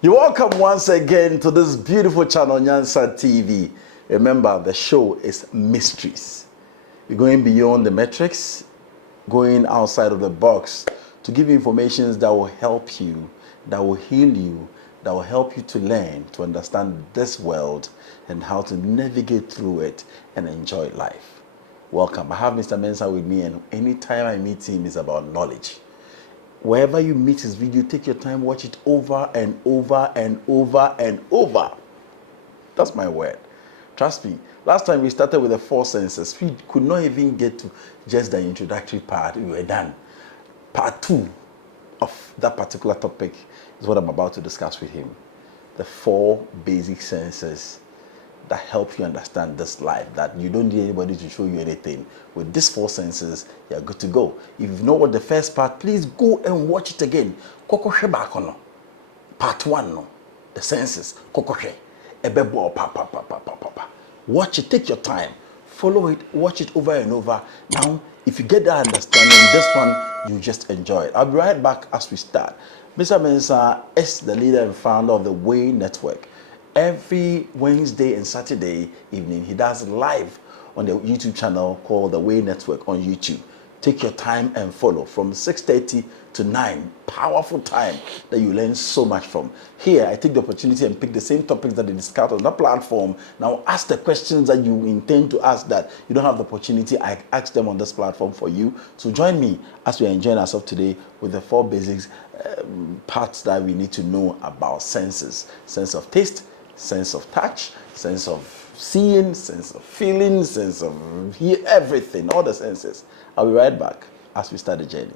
You're welcome once again to this beautiful channel, Mensah TV. Remember, the show is mysteries. We're going beyond the metrics, going outside of the box to give you information that will help you, that will heal you, that will help you to learn, to understand this world and how to navigate through it and enjoy life. Welcome. I have Mr. Mensah with me, and anytime I meet him, it's about knowledge. Wherever you meet his video, take your time, watch it over and over and over and over. That's my word. Trust me. Last time we started with the 4 senses, we could not even get to just the introductory part. We were done. Part 2 of that particular topic is what I'm about to discuss with him. The 4 basic senses that help you understand this life, that you don't need anybody to show you anything. With these 4 senses, you're good to go. If you know what the first part, please go and watch it again. Kokoshe bakono. Part 1 no. The senses. Kokoshe. Ebebo pa pa pa pa pa pa pa. Watch it, take your time. Follow it, watch it over and over. Now, if you get that understanding, this one, you just enjoy it. I'll be right back as we start. Mr. Mensah is the leader and founder of the Way Network. Every Wednesday and Saturday evening, he does live on the YouTube channel called The Way Network on YouTube. Take your time and follow from 6:30 to 9. Powerful time that you learn so much from. Here, I take the opportunity and pick the same topics that they discuss on that platform. Now, ask the questions that you intend to ask that you don't have the opportunity. I ask them on this platform for you. So join me as we are enjoying ourselves today with the 4 basics parts that we need to know about senses. Sense of taste, sense of touch, sense of seeing, sense of feeling, sense of everything, all the senses. I'll be right back as we start the journey.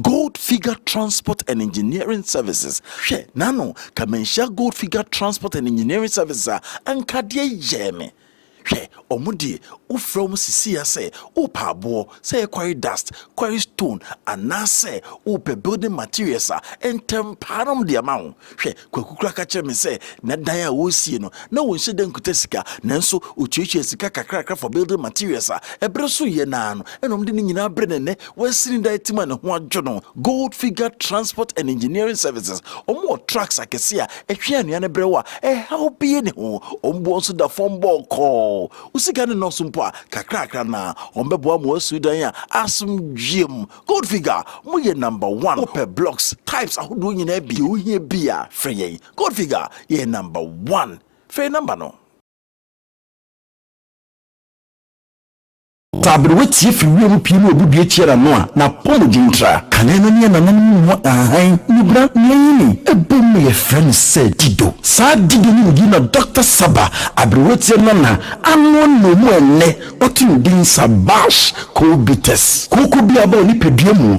Gold Figure Transport and Engineering Services. She nano kamensha Gold Figure Transport and Engineering Services and kadie yeme. She omudi ufrom sisi say upa bo say quarry dust, quarry stone, and na say upe building materials and temparam the amount. She kwakukura kache me say na daya wo sie no na won hye den kutasika nanso uchichi sika kakra for building materials ebre so ye na no enom de nyina bre ne wasini da etima ne ho adwo no. Gold Figure Transport and Engineering Services omo trucks akese a ehwe anua ne brewa help ye ne ho ombo so da form ball call usika ne no so kakra na ombeboa mo Sudan ya asum gym. Gold Figure mo ye number 1 per blocks types ahodo nyina bi o hia bia frey. Gold Figure ye number 1 frey number no. Tabri wetie fi wiem pii no obudue tiera no a na pomo dintra kanena ne na nanom ho ahan nibra nyini ebom ye friend say dido sa dido ni di na Dr. Saba abri wetie no na anwo no mu enne otin din Sabash Kobites koko bia ba oni pedua mu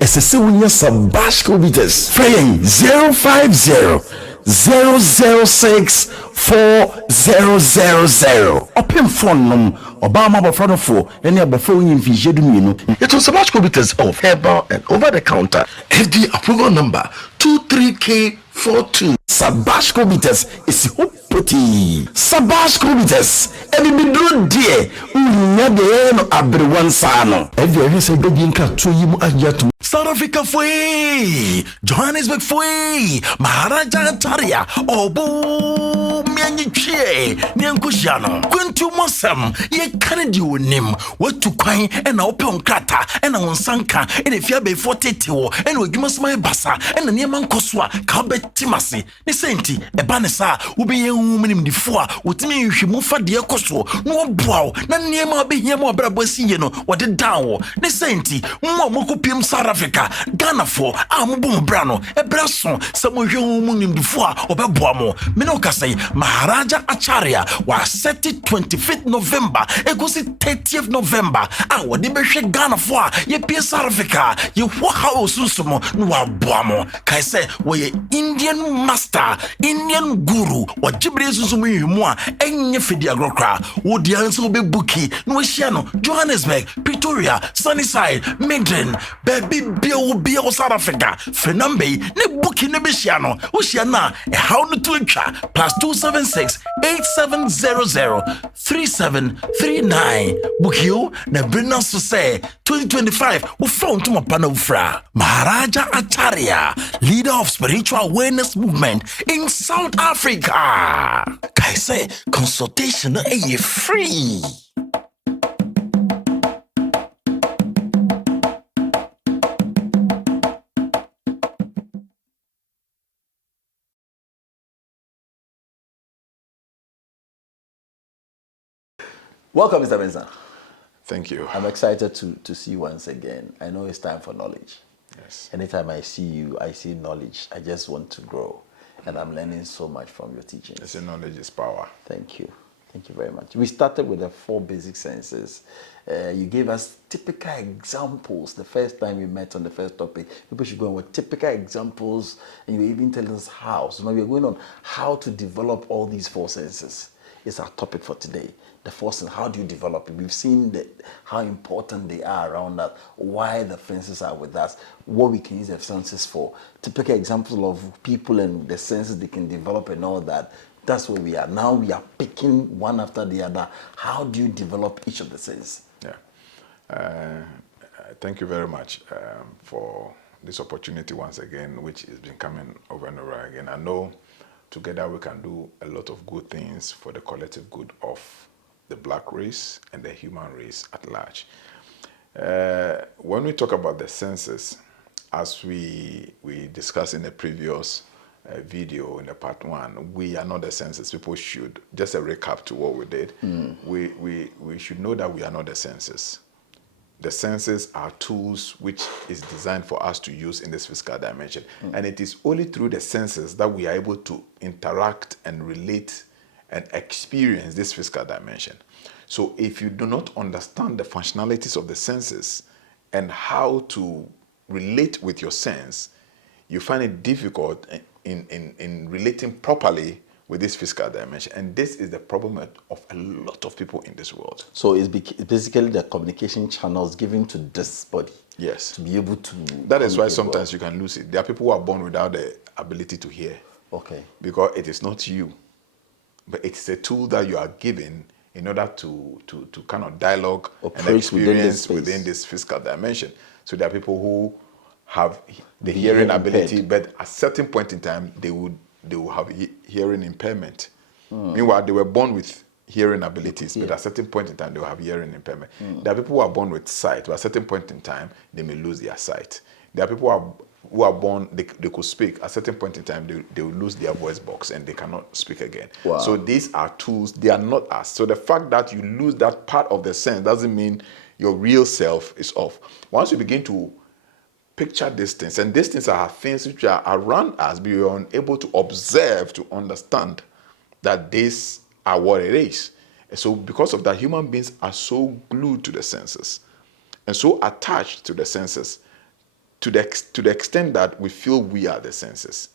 esese wonya Sabash Kobites free 050 006 4000 open phone num Obama bofrano for any abofo yin fi jedu mienu. It was Sabash Kobites of herbal and over the counter FD approval number 23K42. Sabash Kobites is hopoti. Sabash Kobites ebi bidro die unya de no abrewan sano. Evi say be nka to yimu ajatu. South Africa foi, Johannesburg foi, Maharaja Taria, Obo Mianyiche, Nyankushano, Quintu Mosam, ye Kennedy nim, what to quine and open crata, and on Sanka, and if you be 40 and we give us my bassa, and the Nieman Koswa, Calbert Timasi, the Sainty, a Banessa, will be a woman in the four, with me you should move for the Koso, no bow, none near my be here more brabosino, what the down, the Sainty, Momokupium Sarah. Africa, Ghana for Amubum Brano, a brason, some young moon before or Babuamo, Menoka say, Maharaja Acharya was set 25th November egosi 30th November wode behwe Ghana for ye South Africa ye ho house nsomo no wa boamo kai se we Indian master Indian guru wa jibre nsomo yimu a enye fedi agrokra wo dia nso be buki no hia no Johannesburg Pretoria Sunnyside Midrand baby bio South Africa fenambe ne buki ne be hia no wo hia na how no to twa +276 8700 3739 bukio na bring so say 2025 we found to mapana ufra Maharaja Acharya, leader of spiritual awareness movement in South Africa. Kai say consultation is free. Welcome, Mr. Mensah. Thank you. I'm excited to see you once again. I know it's time for knowledge. Yes. Anytime I see you, I see knowledge. I just want to grow. And I'm learning so much from your teachings. Yes, knowledge is power. Thank you. Thank you very much. We started with the 4 basic senses. You gave us typical examples the first time we met on the first topic. People should go on with typical examples, and you even tell us how. So now we're going on how to develop all these 4 senses. It's our topic for today. The 4 senses, how do you develop it? We've seen how important they are around that, why the senses are with us, what we can use the senses for. Typical examples of people and the senses they can develop and all that. That's where we are. Now we are picking one after the other. How do you develop each of the senses? Yeah. Thank you very much for this opportunity once again, which has been coming over and over again. I know together we can do a lot of good things for the collective good of the black race and the human race at large. When we talk about the senses, as we discussed in the previous video in the part 1, we are not the senses. People should, just a recap to what we did, we should know that we are not the senses. The senses are tools which is designed for us to use in this physical dimension. And it is only through the senses that we are able to interact and relate and experience this physical dimension. So if you do not understand the functionalities of the senses and how to relate with your sense, you find it difficult in relating properly with this physical dimension. And this is the problem of a lot of people in this world. So it's basically the communication channels given to this body. Yes. To be able to... That is why sometimes you can lose it. There are people who are born without the ability to hear. Okay. Because it is not you. But it's a tool that you are given in order to kind of dialogue and experience within this physical dimension. So there are people who have the hearing ability, but at a certain point in time, they will have hearing impairment. Meanwhile, they were born with hearing abilities, but at a certain point in time, they will have hearing impairment. There are people who are born with sight, but at a certain point in time, they may lose their sight. There are people who are born, they could speak. At a certain point in time, they will lose their voice box and they cannot speak again. Wow. So these are tools, they are not us. So the fact that you lose that part of the sense doesn't mean your real self is off. Once you begin to picture these things, and these things are things which are around us, but you're unable to observe, to understand that these are what it is. And so because of that, human beings are so glued to the senses and so attached to the senses to the extent that we feel we are the senses.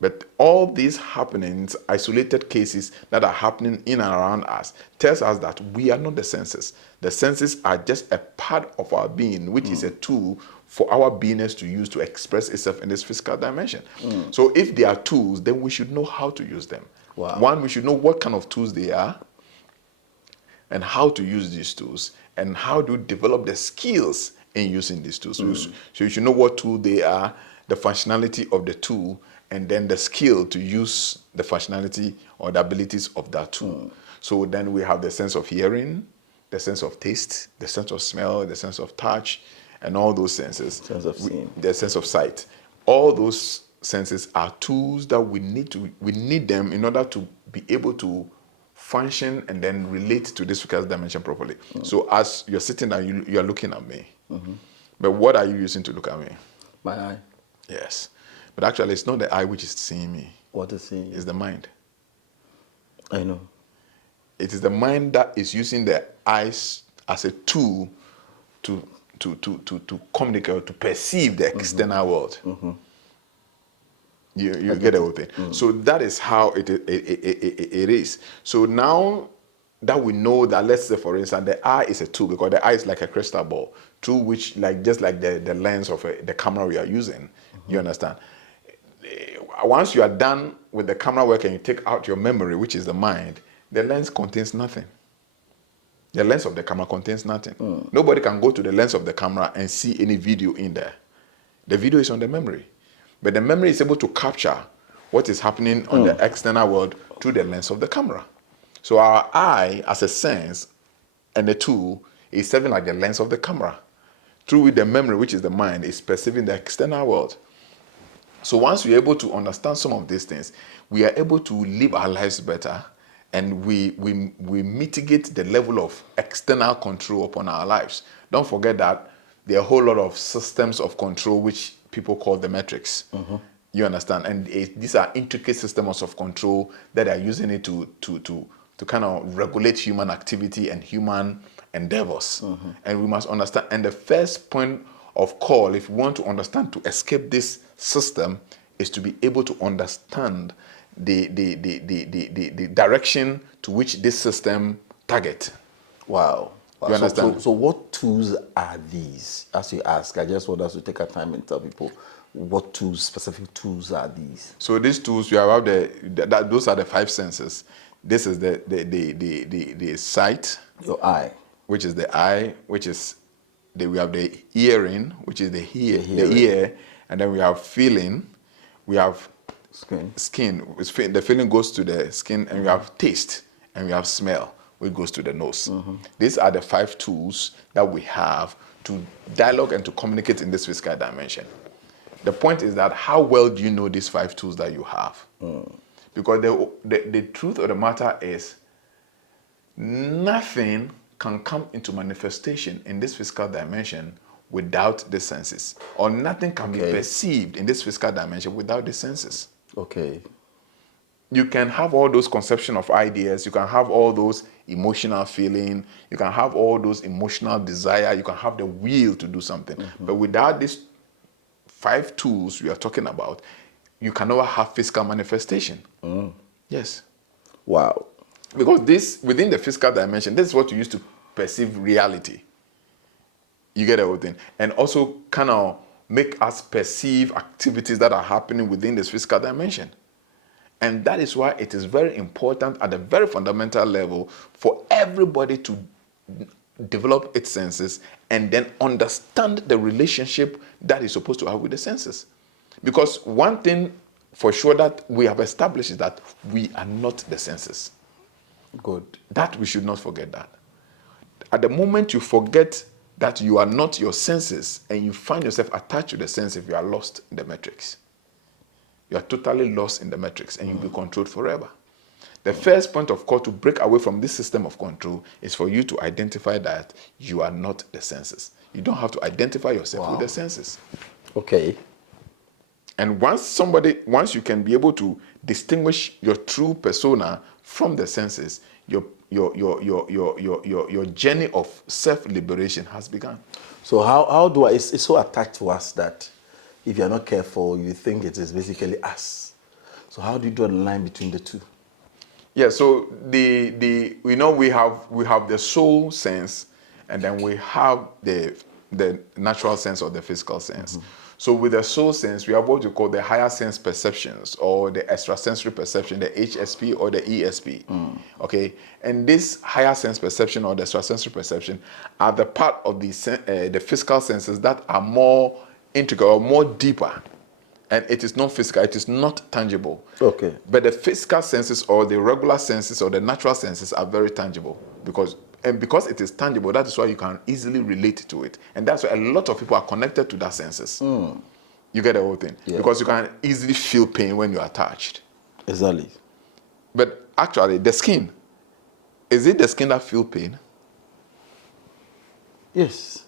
But all these happenings, isolated cases that are happening in and around us, tells us that we are not the senses. The senses are just a part of our being, which is a tool for our beingness to use to express itself in this physical dimension. So if they are tools, then we should know how to use them. Wow. One, we should know what kind of tools they are and how to use these tools and how to develop the skills in using these tools. So you should know what tool they are, the functionality of the tool, and then the skill to use the functionality or the abilities of that tool. So then we have the sense of hearing, the sense of taste, the sense of smell, the sense of touch, and all those senses. Sense of seeing. The sense of sight. All those senses are tools that we need them in order to be able to function and then relate to this physical dimension properly. So as you're sitting there, you are looking at me. But what are you using to look at me? My eye. Yes. But actually, it's not the eye which is seeing me. What is seeing you? It's the mind. I know. It is the mind that is using the eyes as a tool to communicate or to perceive the external world. You get the whole thing. So that is how it is. So now that we know that, let's say for instance, the eye is a tool, because the eye is like a crystal ball through which, like just like the lens of the camera we are using. You understand? Once you are done with the camera work and you take out your memory, which is the mind, the lens contains nothing. The lens of the camera contains nothing. Nobody can go to the lens of the camera and see any video in there. The video is on the memory. But the memory is able to capture what is happening on the external world through the lens of the camera. So our eye, as a sense and a tool, is serving like the lens of the camera, through which the memory, which is the mind, is perceiving the external world. So once we're able to understand some of these things, we are able to live our lives better, and we mitigate the level of external control upon our lives. Don't forget that there are a whole lot of systems of control which people call the metrics. You understand? And these are intricate systems of control that are using it to kind of regulate human activity and human endeavors. And we must understand. And the first point of call, if we want to understand to escape this system, is to be able to understand the direction to which this system target. Wow. You understand? So what tools are these? As you ask, I just want us to take our time and tell people what tools, specific tools are these. So these tools, you have those are the five senses. This is the sight, Your eye. which is the eye, which is we have the hearing, which is the ear, and then we have feeling, we have skin. The feeling goes to the skin, and we have taste, and we have smell, which goes to the nose. These are the five tools that we have to dialogue and to communicate in this physical dimension. The point is that how well do you know these five tools that you have? Because the truth of the matter is, nothing can come into manifestation in this physical dimension without the senses, or nothing can be perceived in this physical dimension without the senses. Okay. You can have all those conception of ideas, you can have all those emotional feeling, you can have all those emotional desire, you can have the will to do something. But without these five tools we are talking about, you can never have physical manifestation. Yes. Wow. Because within the physical dimension, this is what you use to perceive reality. You get the whole thing. And also kind of make us perceive activities that are happening within this physical dimension. And that is why it is very important at a very fundamental level for everybody to develop its senses and then understand the relationship that is supposed to have with the senses. Because one thing for sure that we have established is that we are not the senses. Good. That we should not forget that. At the moment you forget that you are not your senses and you find yourself attached to the senses, you are lost in the matrix. You are totally lost in the matrix and you'll be controlled forever. The first point of call to break away from this system of control is for you to identify that you are not the senses. You don't have to identify yourself with the senses. Okay. And once you can be able to distinguish your true persona from the senses, your journey of self-liberation has begun. So how do it's so attached to us that if you're not careful, you think it is basically us. So how do you draw the line between the two? Yeah, so we have the soul sense, and then we have the natural sense or the physical sense. So with the soul sense, we have what you call the higher sense perceptions or the extrasensory perception, the HSP or the ESP. Okay, and this higher sense perception or the extrasensory perception are the part of the physical senses that are more intricate or more deeper. And it is not physical, it is not tangible. Okay. But the physical senses or the regular senses or the natural senses are very tangible. Because it is tangible, that is why you can easily relate to it. And that's why a lot of people are connected to that senses. You get the whole thing? Yeah. Because you can easily feel pain when you are touched. Exactly. But actually, the skin, is it the skin that feels pain? Yes.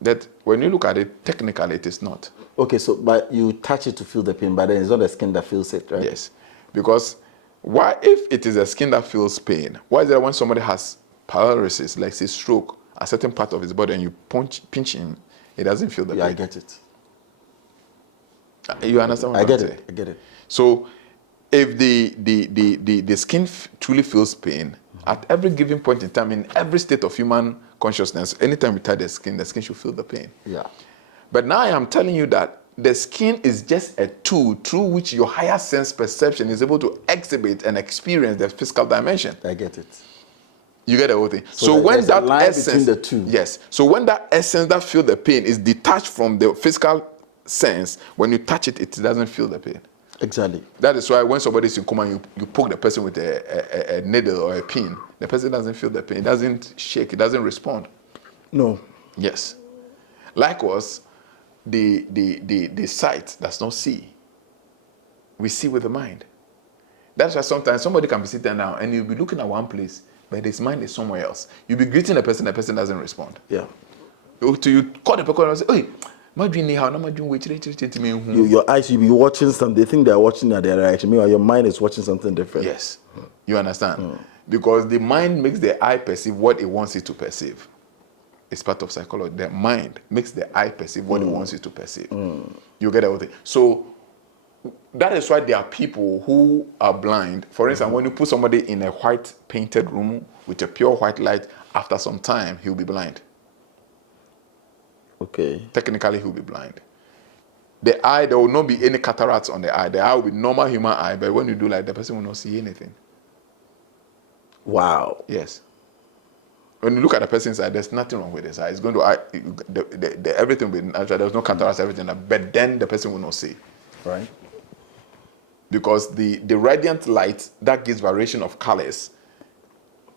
That when you look at it, technically it is not. Okay, so but you touch it to feel the pain, but then it's not the skin that feels it, right? Yes. Because Why, if it is the skin that feels pain, why is it that when somebody has paralysis, like say stroke, a certain part of his body, and you pinch him, it doesn't feel the Yeah, pain? I get it. You understand what I I'm get saying? it. I get it. So, if the skin truly feels pain, at every given point in time, in every state of human consciousness, anytime we touch the skin should feel the pain. Yeah. But now I am telling you that the skin is just a tool through which your higher sense perception is able to exhibit and experience the physical dimension. I get it. You get the whole thing. So when there's a that line essence, between the two. yes. So when that essence that feel the pain is detached from the physical sense, when you touch it, it doesn't feel the pain. Exactly. That is why when somebody is in coma, you poke the person with a needle or a pin, the person doesn't feel the pain. It doesn't shake. It doesn't respond. No. Yes. Likewise, the sight does not see. We see with the mind. That's why sometimes somebody can be sitting down and you'll be looking at one place, but his mind is somewhere else. You'll be greeting the person doesn't respond. Yeah. To you call the person and say, hey, Your eyes, you'll be watching something. They think they're watching at their direction. Meanwhile, your mind is watching something different. Yes. You understand? Because the mind makes the eye perceive what it wants it to perceive. It's part of psychology. The mind makes the eye perceive what it wants it to perceive. You get everything. So that is why there are people who are blind. For instance, when you put somebody in a white painted room with a pure white light, after some time, he'll be blind. Okay. Technically, he'll be blind. The eye, there will not be any cataracts on the eye. The eye will be normal human eye, but when you do like, the person will not see anything. Wow. Yes. When you look at the person's eye, there's nothing wrong with his eye. It's going to everything will be natural. There's no cataracts, everything. But then the person will not see. Right. Because the radiant light that gives variation of colors,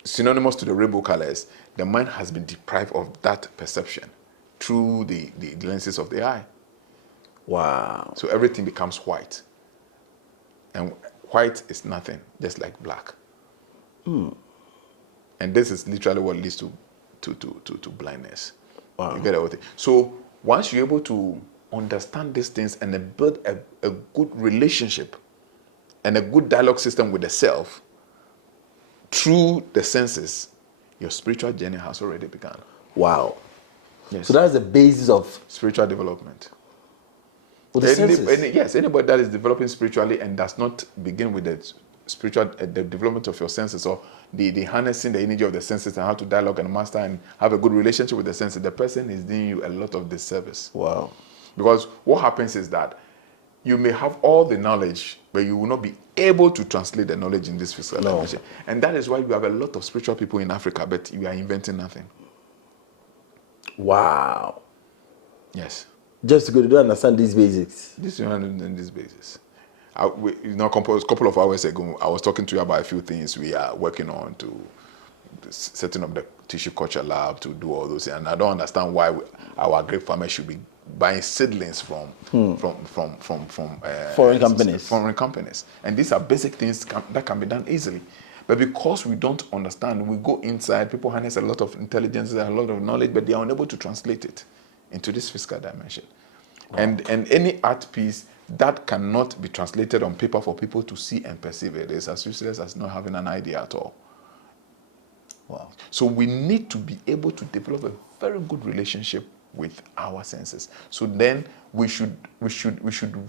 synonymous to the rainbow colors, the mind has been deprived of that perception through the lenses of the eye. Wow. So everything becomes white. And white is nothing, just like black. And this is literally what leads to blindness. Wow. You get everything. So once you're able to understand these things and then build a good relationship and a good dialogue system with the self through the senses, your spiritual journey has already begun. Wow. Yes. So that's the basis of Spiritual development. the senses. Yes, anybody that is developing spiritually and does not begin with the spiritual the development of your senses or the harnessing the energy of the senses and how to dialogue and master and have a good relationship with the senses, the person is doing you a lot of disservice. Wow. Because what happens is that you may have all the knowledge, but you will not be able to translate the knowledge in this physical dimension. And that is why you have a lot of spiritual people in Africa, but you are inventing nothing. Wow. Yes. Just because you don't understand these basics. This is on this basis. A couple of hours ago, I was talking to you about a few things we are working on to setting up the tissue culture lab to do all those things. And I don't understand why our grape farmers should be buying seedlings from Foreign companies. Foreign companies. And these are basic things that can be done easily. But because we don't understand, we go inside, people harness a lot of intelligence, a lot of knowledge, but they are unable to translate it into this physical dimension. Wow. And any art piece that cannot be translated on paper for people to see and perceive it is as useless as not having an idea at all. Wow. So we need to be able to develop a very good relationship with our senses. So then we should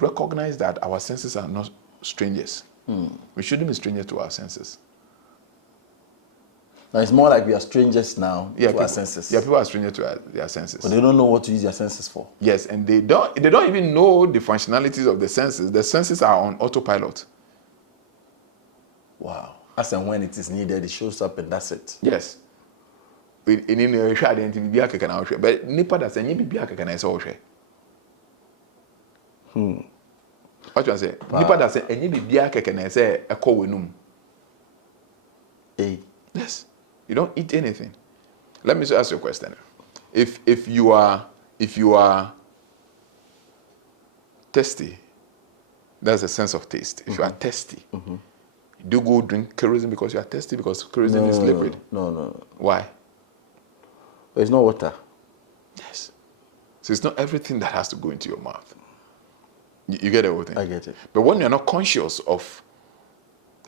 recognize that our senses are not strangers. We shouldn't be strangers to our senses. Now it's more like we are strangers now to people, our senses. Yeah, people are strangers to their senses. But they don't know what to use their senses for. Yes, and they don't even know the functionalities of the senses. The senses are on autopilot. Wow. As and when it is needed, it shows up and that's it. Yes. But nipa da say bibi akeka na say what you say? Nipa da say enye bibi akeka na say ekọ wenum. Yes. You don't eat anything. Let me ask you a question. If you are thirsty, that's a sense of taste. If you are thirsty, do you go drink kerosene because you are thirsty? Because kerosene is liquid. No. Why? But it's not water. Yes. So it's not everything that has to go into your mouth. You get everything? I get it. But when you're not conscious of,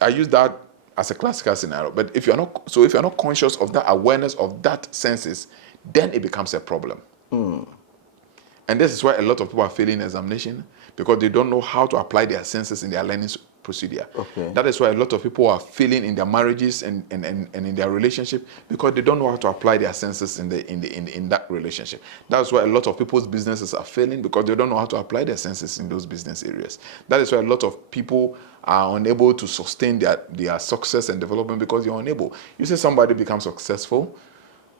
I use that as a classical scenario. But if you're not conscious of that awareness of that senses, then it becomes a problem. And this is why a lot of people are failing examination, because they don't know how to apply their senses in their learning procedure. Okay. That is why a lot of people are failing in their marriages and in their relationship, because they don't know how to apply their senses in that relationship. That's why a lot of people's businesses are failing, because they don't know how to apply their senses in those business areas. That is why a lot of people are unable to sustain their success and development, because you're unable. You see somebody become successful,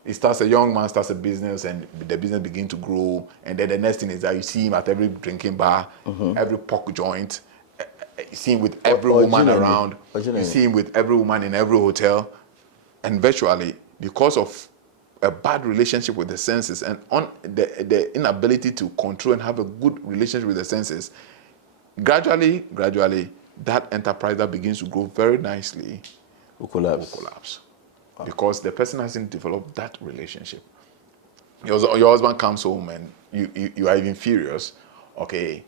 a young man starts a business, and the business begins to grow, and then the next thing is that you see him at every drinking bar, every pork joint, you see him with every woman around, you see him with every woman in every hotel, and virtually, because of a bad relationship with the senses and on the inability to control and have a good relationship with the senses, gradually, that enterprise that begins to grow very nicely will collapse. Because the person hasn't developed that relationship. Your husband comes home and you are even furious. Okay,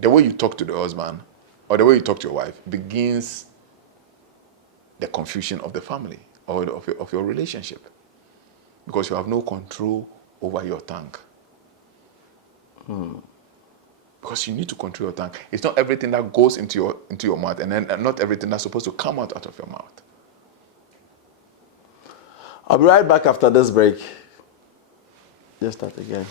the way you talk to the husband or the way you talk to your wife begins the confusion of the family or of your relationship, because you have no control over your tongue. Because you need to control your tongue. It's not everything that goes into your mouth, and then not everything that's supposed to come out of your mouth. I'll be right back after this break. Just start again.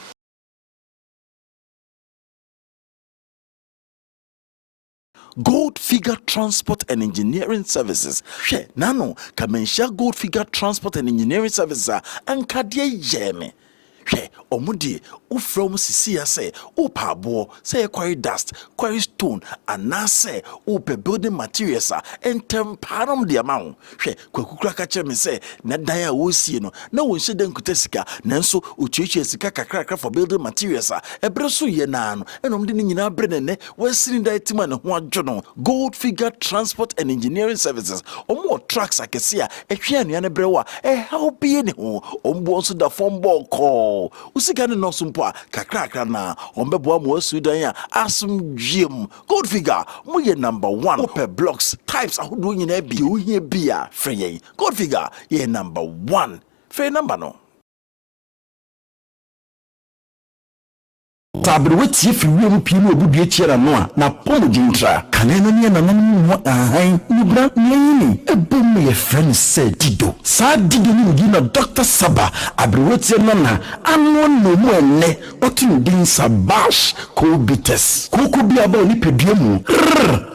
Gold Figure Transport and Engineering Services. She nano Mensah Gold Figure Transport and Engineering Services and Kadie Yeme. She omudi ufrom sisi ase upa abo say quarry dust, quarry stone, and na say upe building materials and temparam the amount. She kwekukura kache me say na daya wosie no na wonse den kutesika nanso uchichi sika kakra for building materials ebreso ye na no enom de nyina brenene wasini da etima ne ho adwono. Gold Figure Transport and Engineering Services omo trucks akesia ehwe anuane brewa help ye ne ho ombo so da form ball call usika ne no sumpo kakra na ombeboa mo asudan ya asum dwiem. Gold Figure mo ye number 1 open blocks types ahodo nyina bi ohia bia frey. Gold Figure ye number 1 frey number no tabiri wetie firi wiem pii no obu bie tiara no a na pomo dintra kanena ne na nanom mo ahan nibra nyini ebom ye friend said dido sa dido ni ngi na Dr. Saba abiri wetie no na anu no mu enne otin din Sabash Kobites koko bia ba oni pedua mu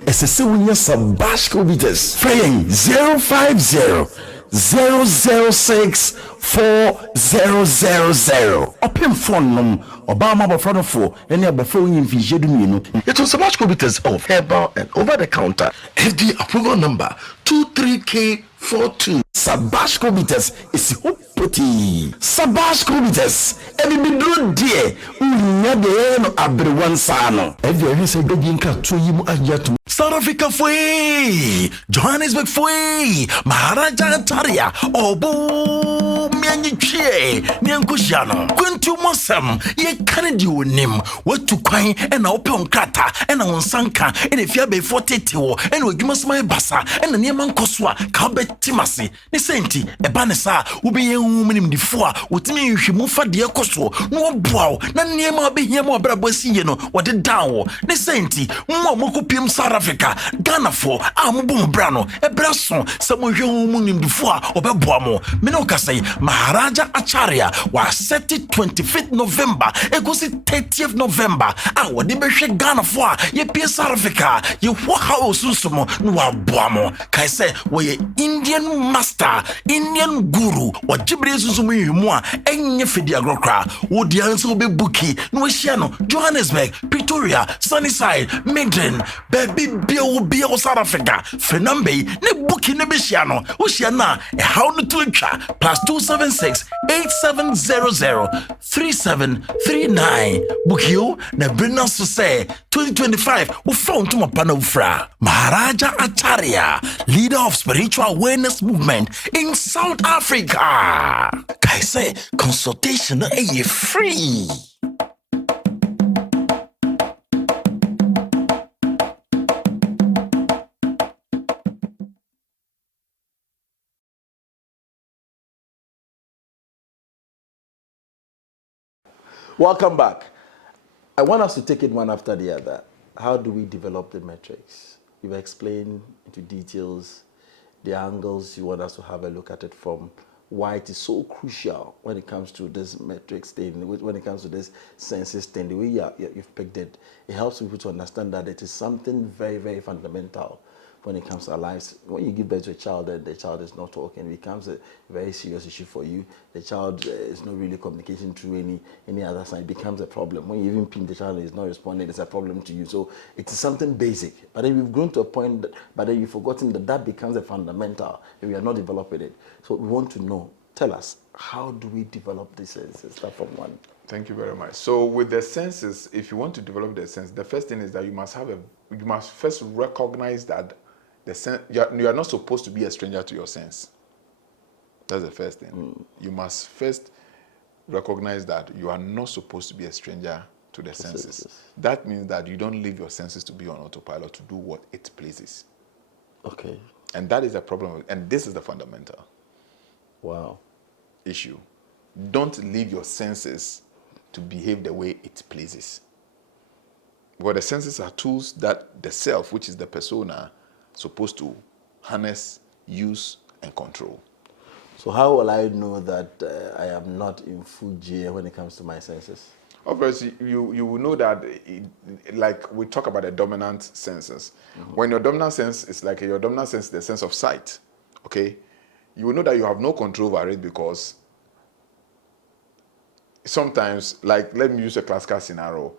esese wonya Sabash Kobites frey 050 006 4000 open phone num Obama bofrano for any abafo yin fijedu mienu. It was Sabash Kobites of herbal and over the counter FD approval number 23K42. Sabash Kobites is hopoti. Sabash Kobites ebi bidro die unya de no abrewan sano. Evi say bejinka to yimu ajatu. South Africa foi, Johannesburg foi, Maharaja Taria, Obo Mianyichie, Nyankushano, Quintu Mosam, ye Kennedy nim, what to quine and open kata, and on Sanka, and if you be 40 and we give us my bassa, and the Nieman Koswa, Kabet Timasi, Nisenti, a banesa, who be a woman in the four, with me you should move for the Koso, no bow, none near my be here more brabosino, what the down, Nisenti, Mokupium Sarah. Ghana for Amubum Brano, a brason, some of you moon before or Babuamo, Minoka say Maharaja Acharya was set it 25th November, it goes 30th November. Our Debeshe Ghana for ye Pies Africa, you walk house Susumo, Nua Buamo, Kaise, were ye Indian master, Indian guru, or Jibri Susumi Mua, Enye Fidiagrokra, would the answer be Buki, Nuisiano, Johannesburg, Pretoria, Sunnyside, Midland, Baby. Bio South Africa Fenambe ne buki ne besiano Oceana how no twicha +276 8700 3739 Bukio na Brennan so say 2025 we found to mapana ufra Maharaja Acharya, leader of spiritual awareness movement in South Africa. Kai say consultation is free. Welcome back. I want us to take it one after the other. How do we develop the metrics? You've explained into details the angles you want us to have a look at it from, why it is so crucial when it comes to this metrics thing, when it comes to this census thing, the way you've picked it. It helps people to understand that it is something very, very fundamental when it comes to our lives. When you give birth to a child and the child is not talking, it becomes a very serious issue for you. The child is not really communicating through any other sign. It becomes a problem. When you even ping the child and is not responding, it's a problem to you. So it is something basic. But then we've grown to a point but then you've forgotten that becomes a fundamental and we are not developing it. So we want to know, tell us, how do we develop this senses? Start from one. Thank you very much. So with the senses, if you want to develop the sense, the first thing is that you must first recognize that you are not supposed to be a stranger to your sense. That's the first thing. You must first recognize that you are not supposed to be a stranger to the senses. That means that you don't leave your senses to be on autopilot to do what it pleases. Okay. And that is the problem. And this is the fundamental issue. Don't leave your senses to behave the way it pleases. Because the senses are tools that the self, which is the persona, supposed to harness, use, and control. So how will I know that I am not in full gear when it comes to my senses? Obviously, you will know that, like we talk about the dominant senses. When your dominant sense is like your dominant sense, the sense of sight, okay, you will know that you have no control over it because sometimes, like let me use a classical scenario,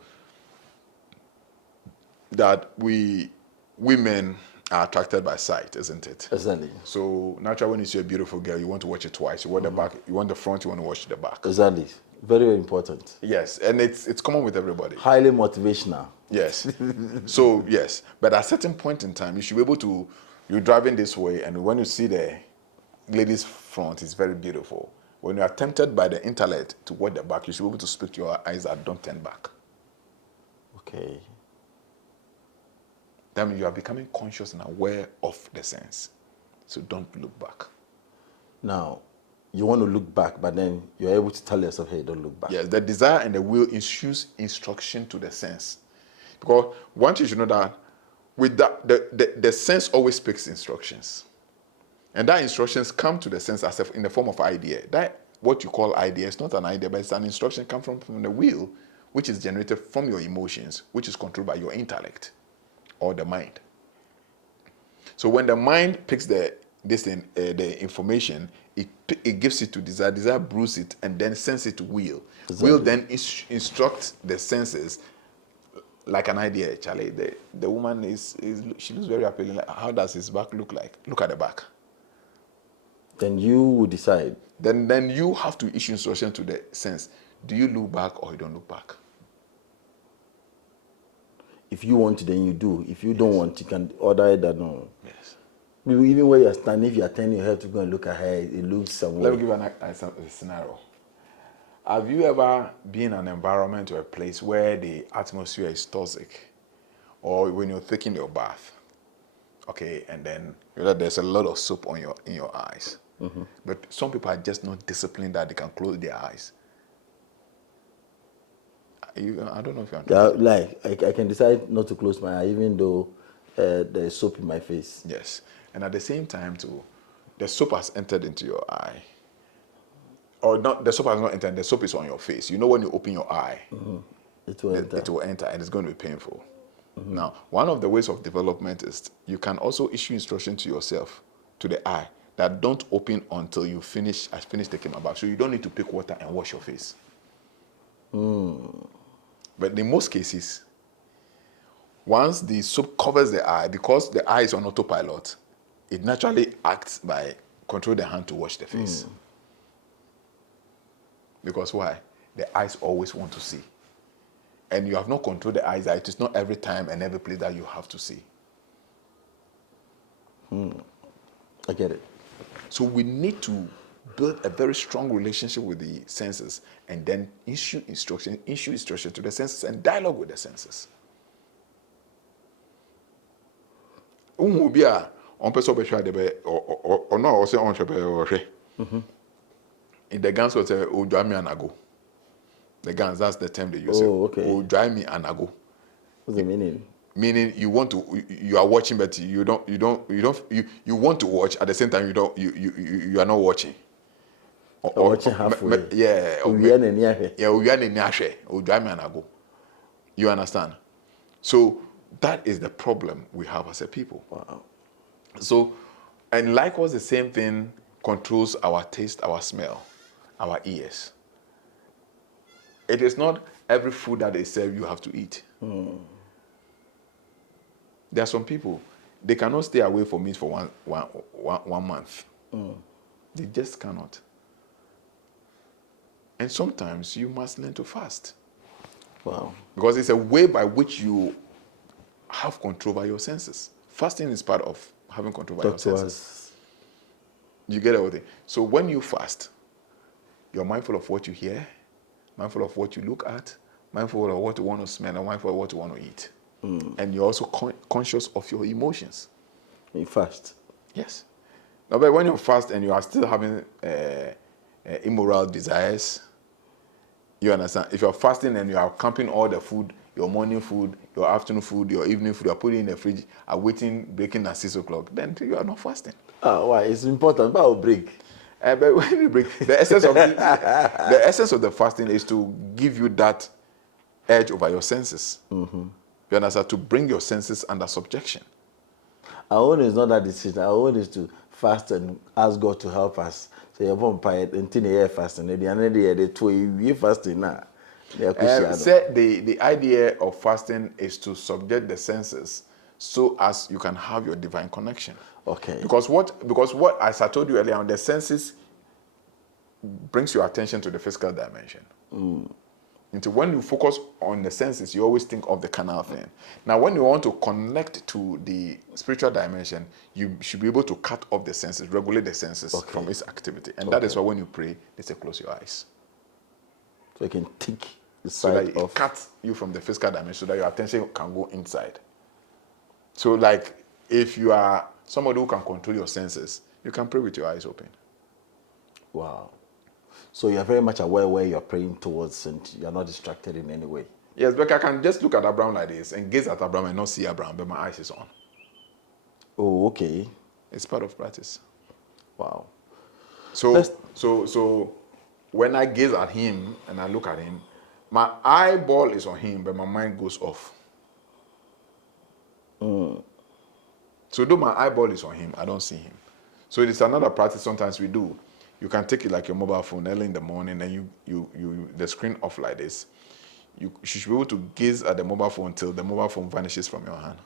that women are attracted by sight, isn't it? Exactly. So naturally, when you see a beautiful girl, you want to watch it twice. You want the back, you want the front, you want to watch the back. Exactly. Very, very important. Yes, and it's common with everybody. Highly motivational. Yes. So yes, but at a certain point in time, you should be able to. You're driving this way, and when you see the lady's front, it's very beautiful. When you are tempted by the intellect to watch the back, you should be able to speak to your eyes that don't turn back. Okay. That means you are becoming conscious and aware of the sense. So don't look back. Now, you want to look back, but then you're able to tell yourself, hey, don't look back. Yes, the desire and the will issues instruction to the sense. Because one thing you should know that with that, the sense always speaks instructions. And that instructions come to the sense as in the form of idea. That what you call idea is not an idea, but it's an instruction come from the will, which is generated from your emotions, which is controlled by your intellect or the mind. So when the mind picks the information, it gives it to desire. Desire brews it and then sends it to will. Exactly. Will then instruct the senses like an idea. Charlie, the woman she looks very appealing. Like, how does his back look like? Look at the back. Then you will decide. Then you have to issue instruction to the sense. Do you look back or you don't look back? If you want to, then you do. If you don't want, you can order it that no. Yes. Even where you're standing, if you're turning your head to go and look ahead, it looks somewhere. Let me give you a scenario. Have you ever been in an environment or a place where the atmosphere is toxic? Or when you're taking your bath, okay, and then there's a lot of soap in your eyes. Mm-hmm. But some people are just not disciplined that they can close their eyes. I don't know if you're like I can decide not to close my eye even though there's soap in my face. Yes, and at the same time too, the soap has entered into your eye, or not. The soap has not entered. The soap is on your face. You know when you open your eye, it will enter. It will enter, and it's going to be painful. Mm-hmm. Now, one of the ways of development is you can also issue instruction to yourself, to the eye, that don't open until you finish taking a bath. So you don't need to pick water and wash your face. But in most cases, once the soap covers the eye, because the eye is on autopilot, it naturally acts by control the hand to wash the face. Because why? The eyes always want to see. And you have not controlled the eyes. It is not every time and every place that you have to see. I get it. So we need to build a very strong relationship with the senses and then issue instruction to the senses and dialogue with the senses. In the guns was Ojami Anago. The guns, that's the term they use. Oh, okay. Oh, drive me and I go. What's the meaning? Meaning you are watching, but you want to watch at the same time you are not watching. Watching halfway. Yeah. We are near here. Yeah, we are in Nyashe. Oh, drive me and I go. You understand? So that is the problem we have as a people. Wow. So, and likewise, the same thing controls our taste, our smell, our ears. It is not every food that they serve you have to eat. There are some people, they cannot stay away from meat for one month. They just cannot. And sometimes you must learn to fast. Wow. Because it's a way by which you have control over your senses. Fasting is part of having control over your senses. You get everything. So when you fast, you're mindful of what you hear, mindful of what you look at, mindful of what you want to smell, and mindful of what you want to eat. And you're also conscious of your emotions. You fast. Yes. Now, but when you fast and you are still having immoral desires, you understand? If you're fasting and you are camping all the food, your morning food, your afternoon food, your evening food, you are putting in the fridge, are waiting, breaking at 6 o'clock, then you are not fasting. Ah, why? It's important. But I'll break. But when you break, the essence of the fasting is to give you that edge over your senses. You understand? To bring your senses under subjection. Our own is not that decision. Our own is to fast and ask God to help us. So you're vampire until you fasting. The other day, the 2 you fasting now. The idea of fasting is to subject the senses so as you can have your divine connection. Okay. Because what as I told you earlier on, the senses brings your attention to the physical dimension. And so when you focus on the senses, you always think of the carnal thing. Now, when you want to connect to the spiritual dimension, you should be able to cut off the senses, regulate the senses from its activity. And that is why when you pray, they say close your eyes. So you can take the So side that it cuts you from the physical dimension so that your attention can go inside. So like if you are somebody who can control your senses, you can pray with your eyes open. Wow. So you're very much aware where you're praying towards and you're not distracted in any way. Yes, but I can just look at Abraham like this and gaze at Abraham and not see Abraham, but my eyes is on. Oh, okay. It's part of practice. Wow. So when I gaze at him and I look at him, my eyeball is on him, but my mind goes off. So though my eyeball is on him, I don't see him. So it is another practice sometimes we do. You can take it like your mobile phone early in the morning and you the screen off like this. You should be able to gaze at the mobile phone until the mobile phone vanishes from your hand.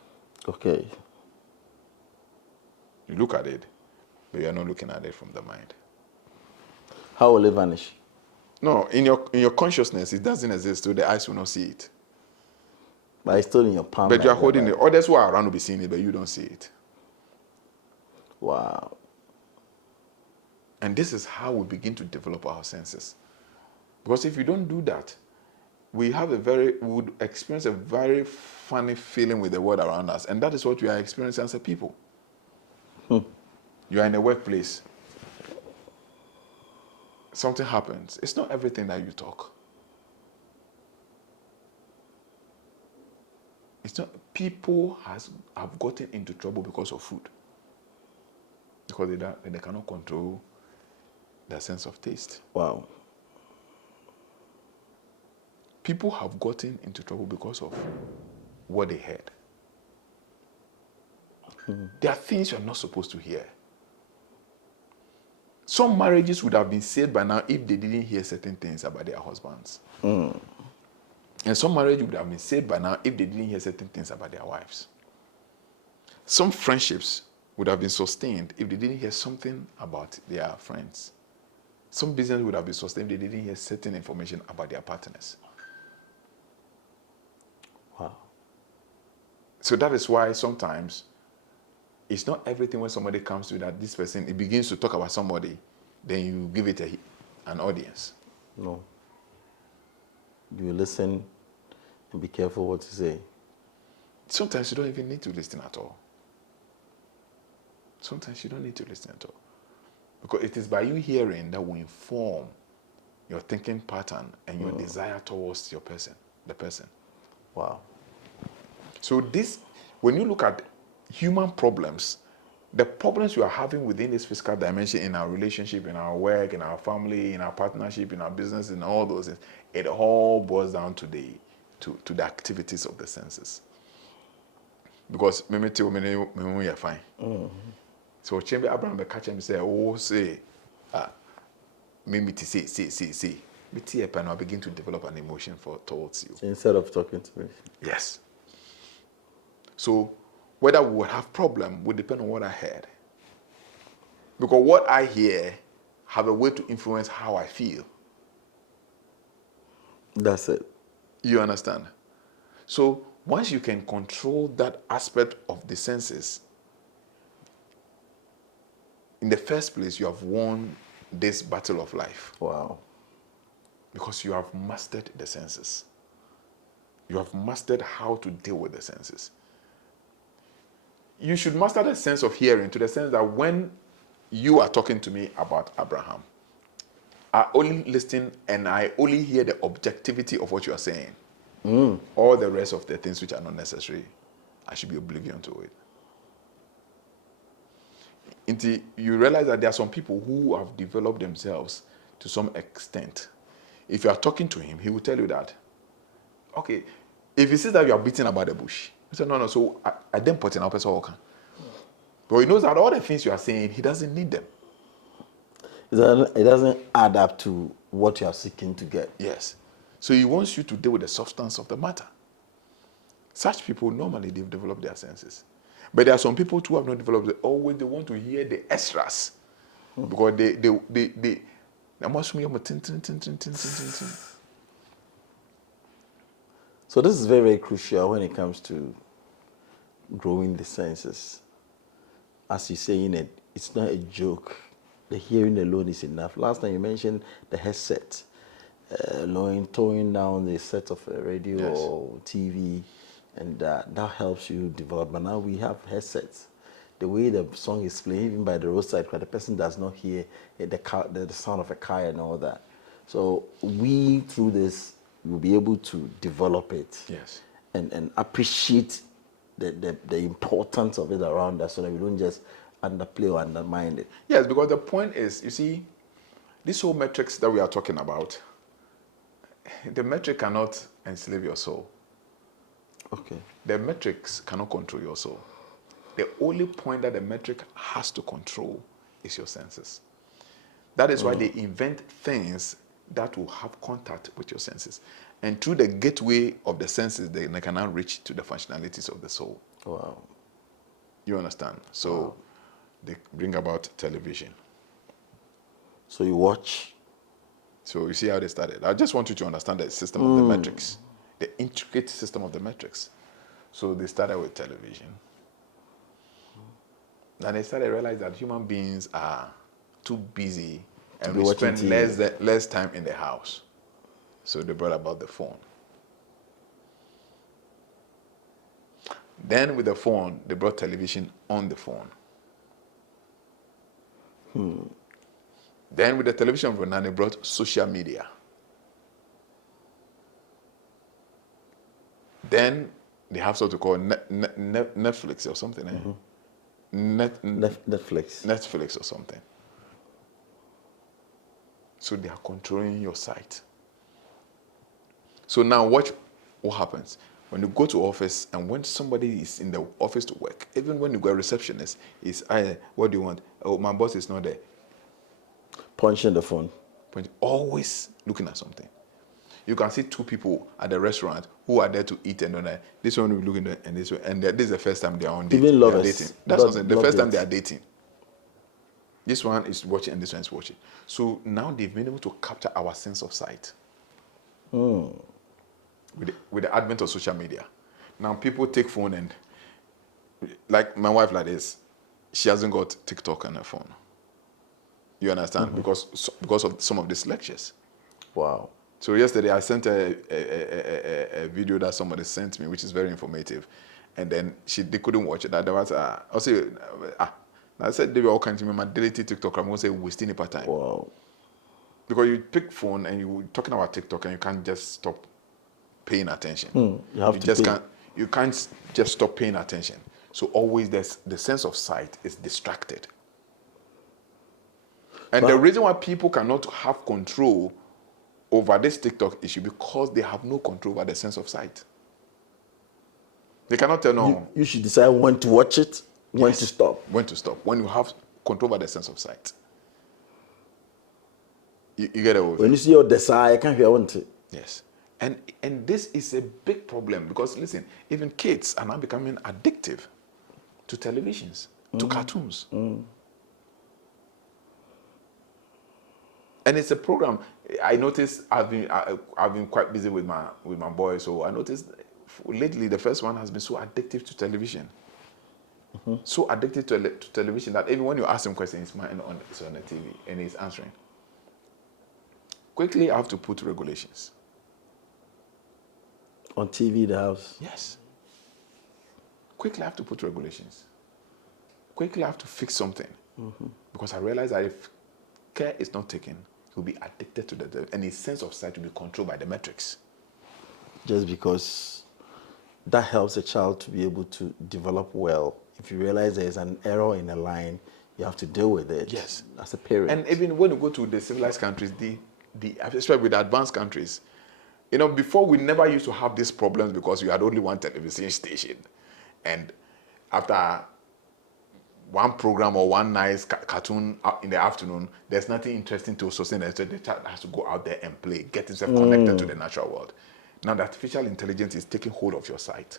Okay. You look at it, but you are not looking at it from the mind. How will it vanish? No, in your consciousness, it doesn't exist, so the eyes will not see it. But it's still in your palm. But you are holding it. Others who are around will be seeing it, but you don't see it. Wow. And this is how we begin to develop our senses. Because if you don't do that, we would experience a very funny feeling with the world around us. And that is what we are experiencing as a people. You are in a workplace. Something happens. It's not everything that you talk. It's not. People have gotten into trouble because of food. Because they cannot control their sense of taste. Wow. People have gotten into trouble because of what they heard. There are things you're not supposed to hear. Some marriages would have been saved by now if they didn't hear certain things about their husbands. And some marriage would have been saved by now if they didn't hear certain things about their wives. Some friendships would have been sustained if they didn't hear something about their friends. Some business would have been sustained if they didn't hear certain information about their partners. Wow. So that is why sometimes it's not everything when somebody comes to you that this person, it begins to talk about somebody, then you give it an audience. No. You listen and be careful what you say. Sometimes you don't even need to listen at all. Sometimes you don't need to listen at all. Because it is by you hearing that will inform your thinking pattern, and your desire towards the person. Wow. So this, when you look at human problems, the problems you are having within this physical dimension, in our relationship, in our work, in our family, in our partnership, in our business, in all those things, it all boils down to the activities of the senses. Because me too, me are fine. So Chamber Abraham be catch him say, oh say, me to say. Me tea a pen, I begin to develop an emotion towards you. Instead of talking to me. Yes. So whether we would have problem would depend on what I heard. Because what I hear have a way to influence how I feel. That's it. You understand? So once you can control that aspect of the senses, in the first place, you have won this battle of life. Wow. Because you have mastered the senses. You have mastered how to deal with the senses. You should master the sense of hearing, to the sense that when you are talking to me about Abraham, I only listen and I only hear the objectivity of what you are saying. All the rest of the things which are not necessary, I should be oblivion to it. Until you realize that there are some people who have developed themselves to some extent. If you are talking to him, he will tell you that, okay, if he sees that you are beating about the bush, he said, no, so I then put in our person walking. But he knows that all the things you are saying, he doesn't need them. It doesn't add up to what you are seeking to get. Yes. So he wants you to deal with the substance of the matter. Such people, normally, they've developed their senses. But there are some people who have not developed it. Always they want to hear the extras. Because they must be tin. So this is very, very crucial when it comes to growing the senses. As you say in it, it's not a joke. The hearing alone is enough. Last time you mentioned the headset, towing down the set of a radio Yes. or TV, and that helps you develop. But now we have headsets. The way the song is playing, even by the roadside, because the person does not hear the sound of a car and all that. So we, through this, will be able to develop it. Yes. And appreciate the importance of it around us, so that we don't just underplay or undermine it. Yes, because the point is, you see, this whole metrics that we are talking about, the metric cannot enslave your soul. Okay. The metrics cannot control your soul. The only point that the metric has to control is your senses. That is why they invent things that will have contact with your senses. And through the gateway of the senses, they can now reach to the functionalities of the soul. Wow. You understand? So they bring about television. So you watch. So you see how they started. I just want you to understand the system of the metrics, the intricate system of the metrics. So they started with television. And they started to realize that human beings are too busy and we spend less time in the house. So they brought about the phone. Then with the phone, they brought television on the phone. Then with the television, they brought social media. Then they have something called Netflix or something. Netflix or something. So they are controlling your sight. So now watch what happens. When you go to office and when somebody is in the office to work, even when you go a receptionist, what do you want? Oh, my boss is not there. Punching the phone. Always looking at something. You can see two people at the restaurant who are there to eat and then this one will be looking at and this one. And this is the first time they are on date. Even lovers. They are dating. That's what I'm saying. The first time they are dating. This one is watching and this one is watching. So now they've been able to capture our sense of sight. With the advent of social media. Now people take phone and, like my wife like this, she hasn't got TikTok on her phone. You understand? Because of some of these lectures. Wow. So yesterday I sent a video that somebody sent me, which is very informative. And then they couldn't watch it. There was I said they were all kinds of me, my deleted TikTok. I'm going to say wasting a time. Wow. Because you pick phone and you're talking about TikTok and you can't just stop paying attention. You have to just pay. you can't just stop paying attention. So always there's the sense of sight is distracted. And the reason why people cannot have control over this TikTok issue because they have no control over the sense of sight. They cannot tell no. You should decide when to watch it, when to stop. When to stop. When you have control over the sense of sight. You get it? When you see your desire, I can't hear one thing. Yes. And this is a big problem because listen, even kids are now becoming addictive to televisions, to cartoons. And it's a program. I noticed I've been quite busy with my boys, so I noticed lately the first one has been so addictive to television. So addicted to television that even when you ask him questions, it's on the TV and he's answering. Quickly, I have to put regulations. On TV, the house. Yes. Quickly, I have to put regulations. Quickly, I have to fix something. Because I realize that if care is not taken, he'll be addicted to the and his sense of sight will be controlled by the metrics. Just because that helps a child to be able to develop well. If you realize there's an error in a line, you have to deal with it. Yes. As a parent. And even when you go to the civilized countries, especially with the advanced countries, you know, before we never used to have these problems because you had only one television station. And after one program or one nice cartoon in the afternoon, there's nothing interesting to sustain it. So the child has to go out there and play, get himself connected to the natural world. Now the artificial intelligence is taking hold of your sight.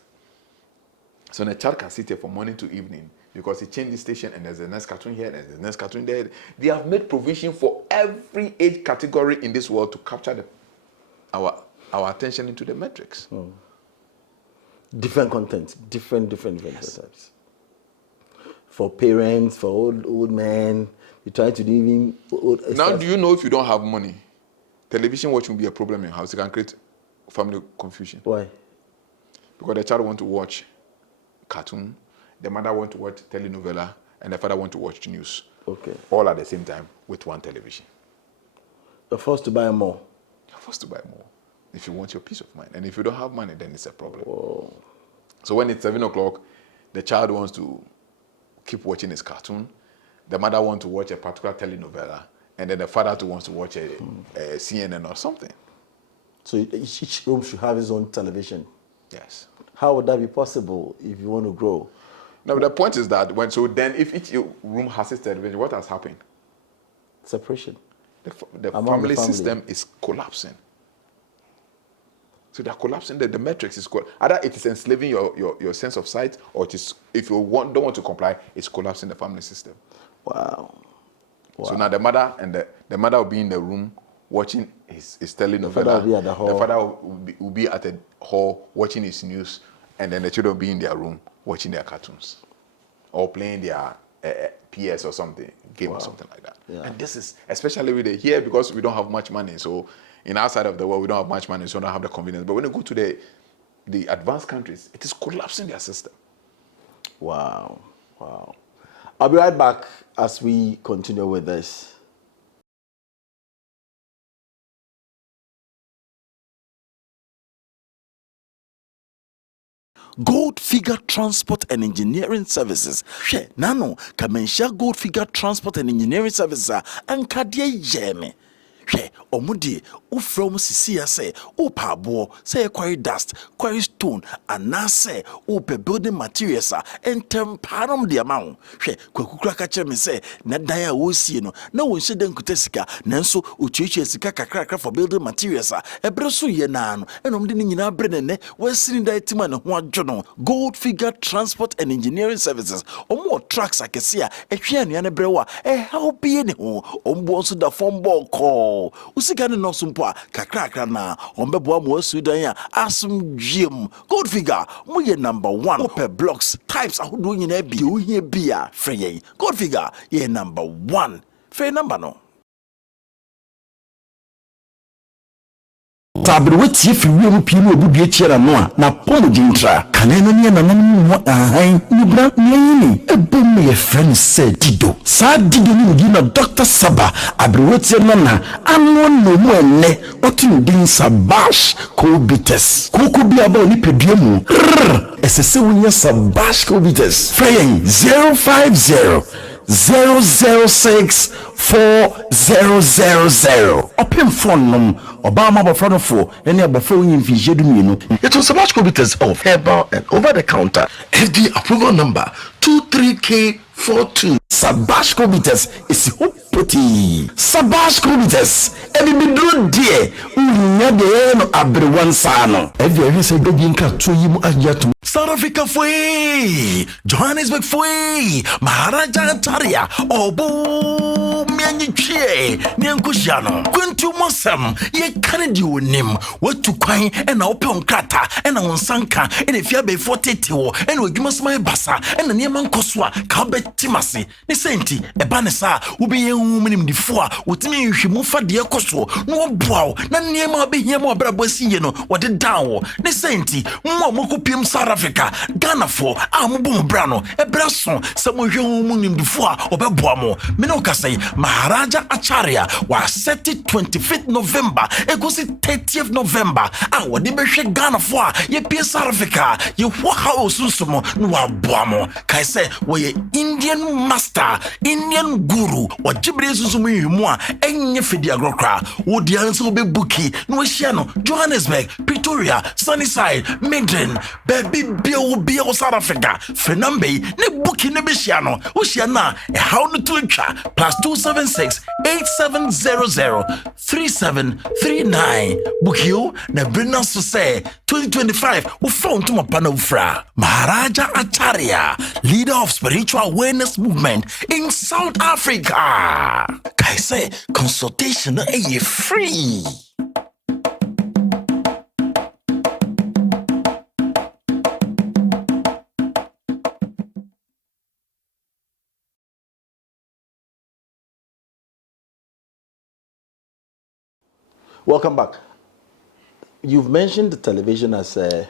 So the child can sit here from morning to evening because he changed the station and there's the next cartoon here, and there's the next cartoon there. They have made provision for every age category in this world to capture our attention into the metrics. Different content, different types. For parents, for old men, you try to do even now, do you know if you don't have money, television watching will be a problem in your house? It can create family confusion. Why? Because the child want to watch cartoon, the mother want to watch telenovela, and the father want to watch news. Okay. All at the same time with one television. You're forced to buy more. You're forced to buy more if you want your peace of mind. And if you don't have money, then it's a problem. Whoa. So when it's 7 o'clock, the child wants to keep watching his cartoon. The mother wants to watch a particular telenovela. And then the father too wants to watch a CNN or something. So each room should have its own television. Yes. How would that be possible if you want to grow? No, but the point is that if each room has its television, what has happened? Separation. The family system is collapsing. So they're collapsing. The metrics is either it is enslaving your sense of sight, or it is, if you don't want to comply, it's collapsing the family system. Wow. So now the mother the mother will be in the room watching his telenovela. The father will be at the hall. The father will be at the hall watching his news, and then the children will be in their room watching their cartoons or playing their PS or something, game or something like that. Yeah. And this is especially with here because we don't have much money. So in our side of the world, we don't have much money, so we don't have the convenience. But when you go to the advanced countries, it is collapsing their system. Wow. I'll be right back as we continue with this. Gold Figure Transport and Engineering Services. She nano Mensah Gold Figure Transport and Engineering Services and Kadia Yeme. She omudi ufrom sisi say upa abo say quarry dust, quarry stone, and na say upe building materials and temparam the amount. She kwekukura kache me say na daya wo sie no na won hye den kutesika nanso uchichi sika kakra for building materials ebere so ye na no enom de nyina bre ne wasini da etima ne ho adwo no. Gold Figure Transport and Engineering Services omo trucks akese a ehwe anua ne bre wa help ye ne ho ombo so da form ball call usika ne no so mpo a kakra na ombeboa mo asudan a asum dwiem. Gold Figure mo ye number 1 open blocks types ahodo nyina bi o hia bi a frey. Gold Figure ye number 1 frey number no sabre wetie fi wiem pii no obu bie tiara no a na pomo dintra kane no ne nanom ho ahan nibra nyini ebom ye friend said dido sa dido ni ngi na Dr. Saba abre wetie no na ano no mu enne otin din Sabash Kobites koko bi aba oni pedua mu esese wonya Sabash Kobites frame 050 006 4000 open phone num Obama bofano for any abafo yin fi jedu mienu. It was Sabash Kobites of herbal and over the counter FDA approval number 23K42. Sabash Kobites is hopoti. Sabash Kobites ebi bidro die unya de no abrewan sano. Every say begging ka to yimu ajatum. South Africa foi, Johannesburg foi, Maharaja Taria, Obo Mianyichie, Nyankushano, Quintu Mosam, ye Kennedy nim, what to quine and open kata, and on Sanka, and if you be 42, and we give us my bassa, and the Nieman Koswa, Kabet Timasi, Nisenti, a banesa, who be a woman in the four, with me, you should move for the Koso, no bow, none near my be here more brabosino, what the down, Nisenti, Momokupium Sarah. Africa, Ghana for Amubum Brano, a brason, some of you moon before or Babuamo, Minoka say Maharaja Acharya was set it 25th November, it goes 30th November. Our Dibeshe Ghana for ye South Africa, you walk house Susumo, Nua Buamo, Kaise, where ye Indian master, Indian guru, or Jibri Susumi Mua, Enye Fidiagrokra, would the answer be Buki, Nuishiano, Johannesburg, Pretoria, Sunnyside, Midland, Baby. Bio South Africa Fenambe ne buki ne besiano Oceana how no twicha +276 8700 3739 Bukio na brinna so say 2025 we found to mapana ufra Maharaja Acharya, leader of spiritual awareness movement in South Africa. Kai say consultation is free. Welcome back. You've mentioned the television as a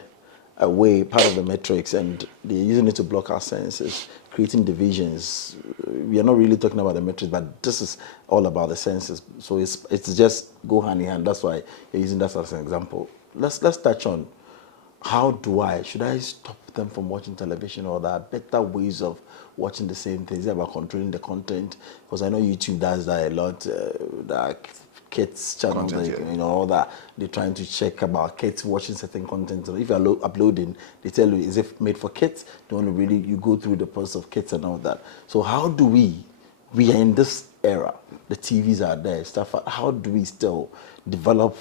way, part of the matrix, and they're using it to block our senses, creating divisions. We are not really talking about the matrix, but this is all about the senses. So it's just go hand in hand. That's why you're using that as an example. Let's touch on should I stop them from watching television, or there are better ways of watching the same things? Is it about controlling the content? Because I know YouTube does that a lot. Kids channel, all that they're trying to check about kids watching certain content. So if you're uploading, they tell you, is it made for kids? They want to really, you go through the process of kids and all that. So how do we are in this era, the TVs are there, stuff, how do we still develop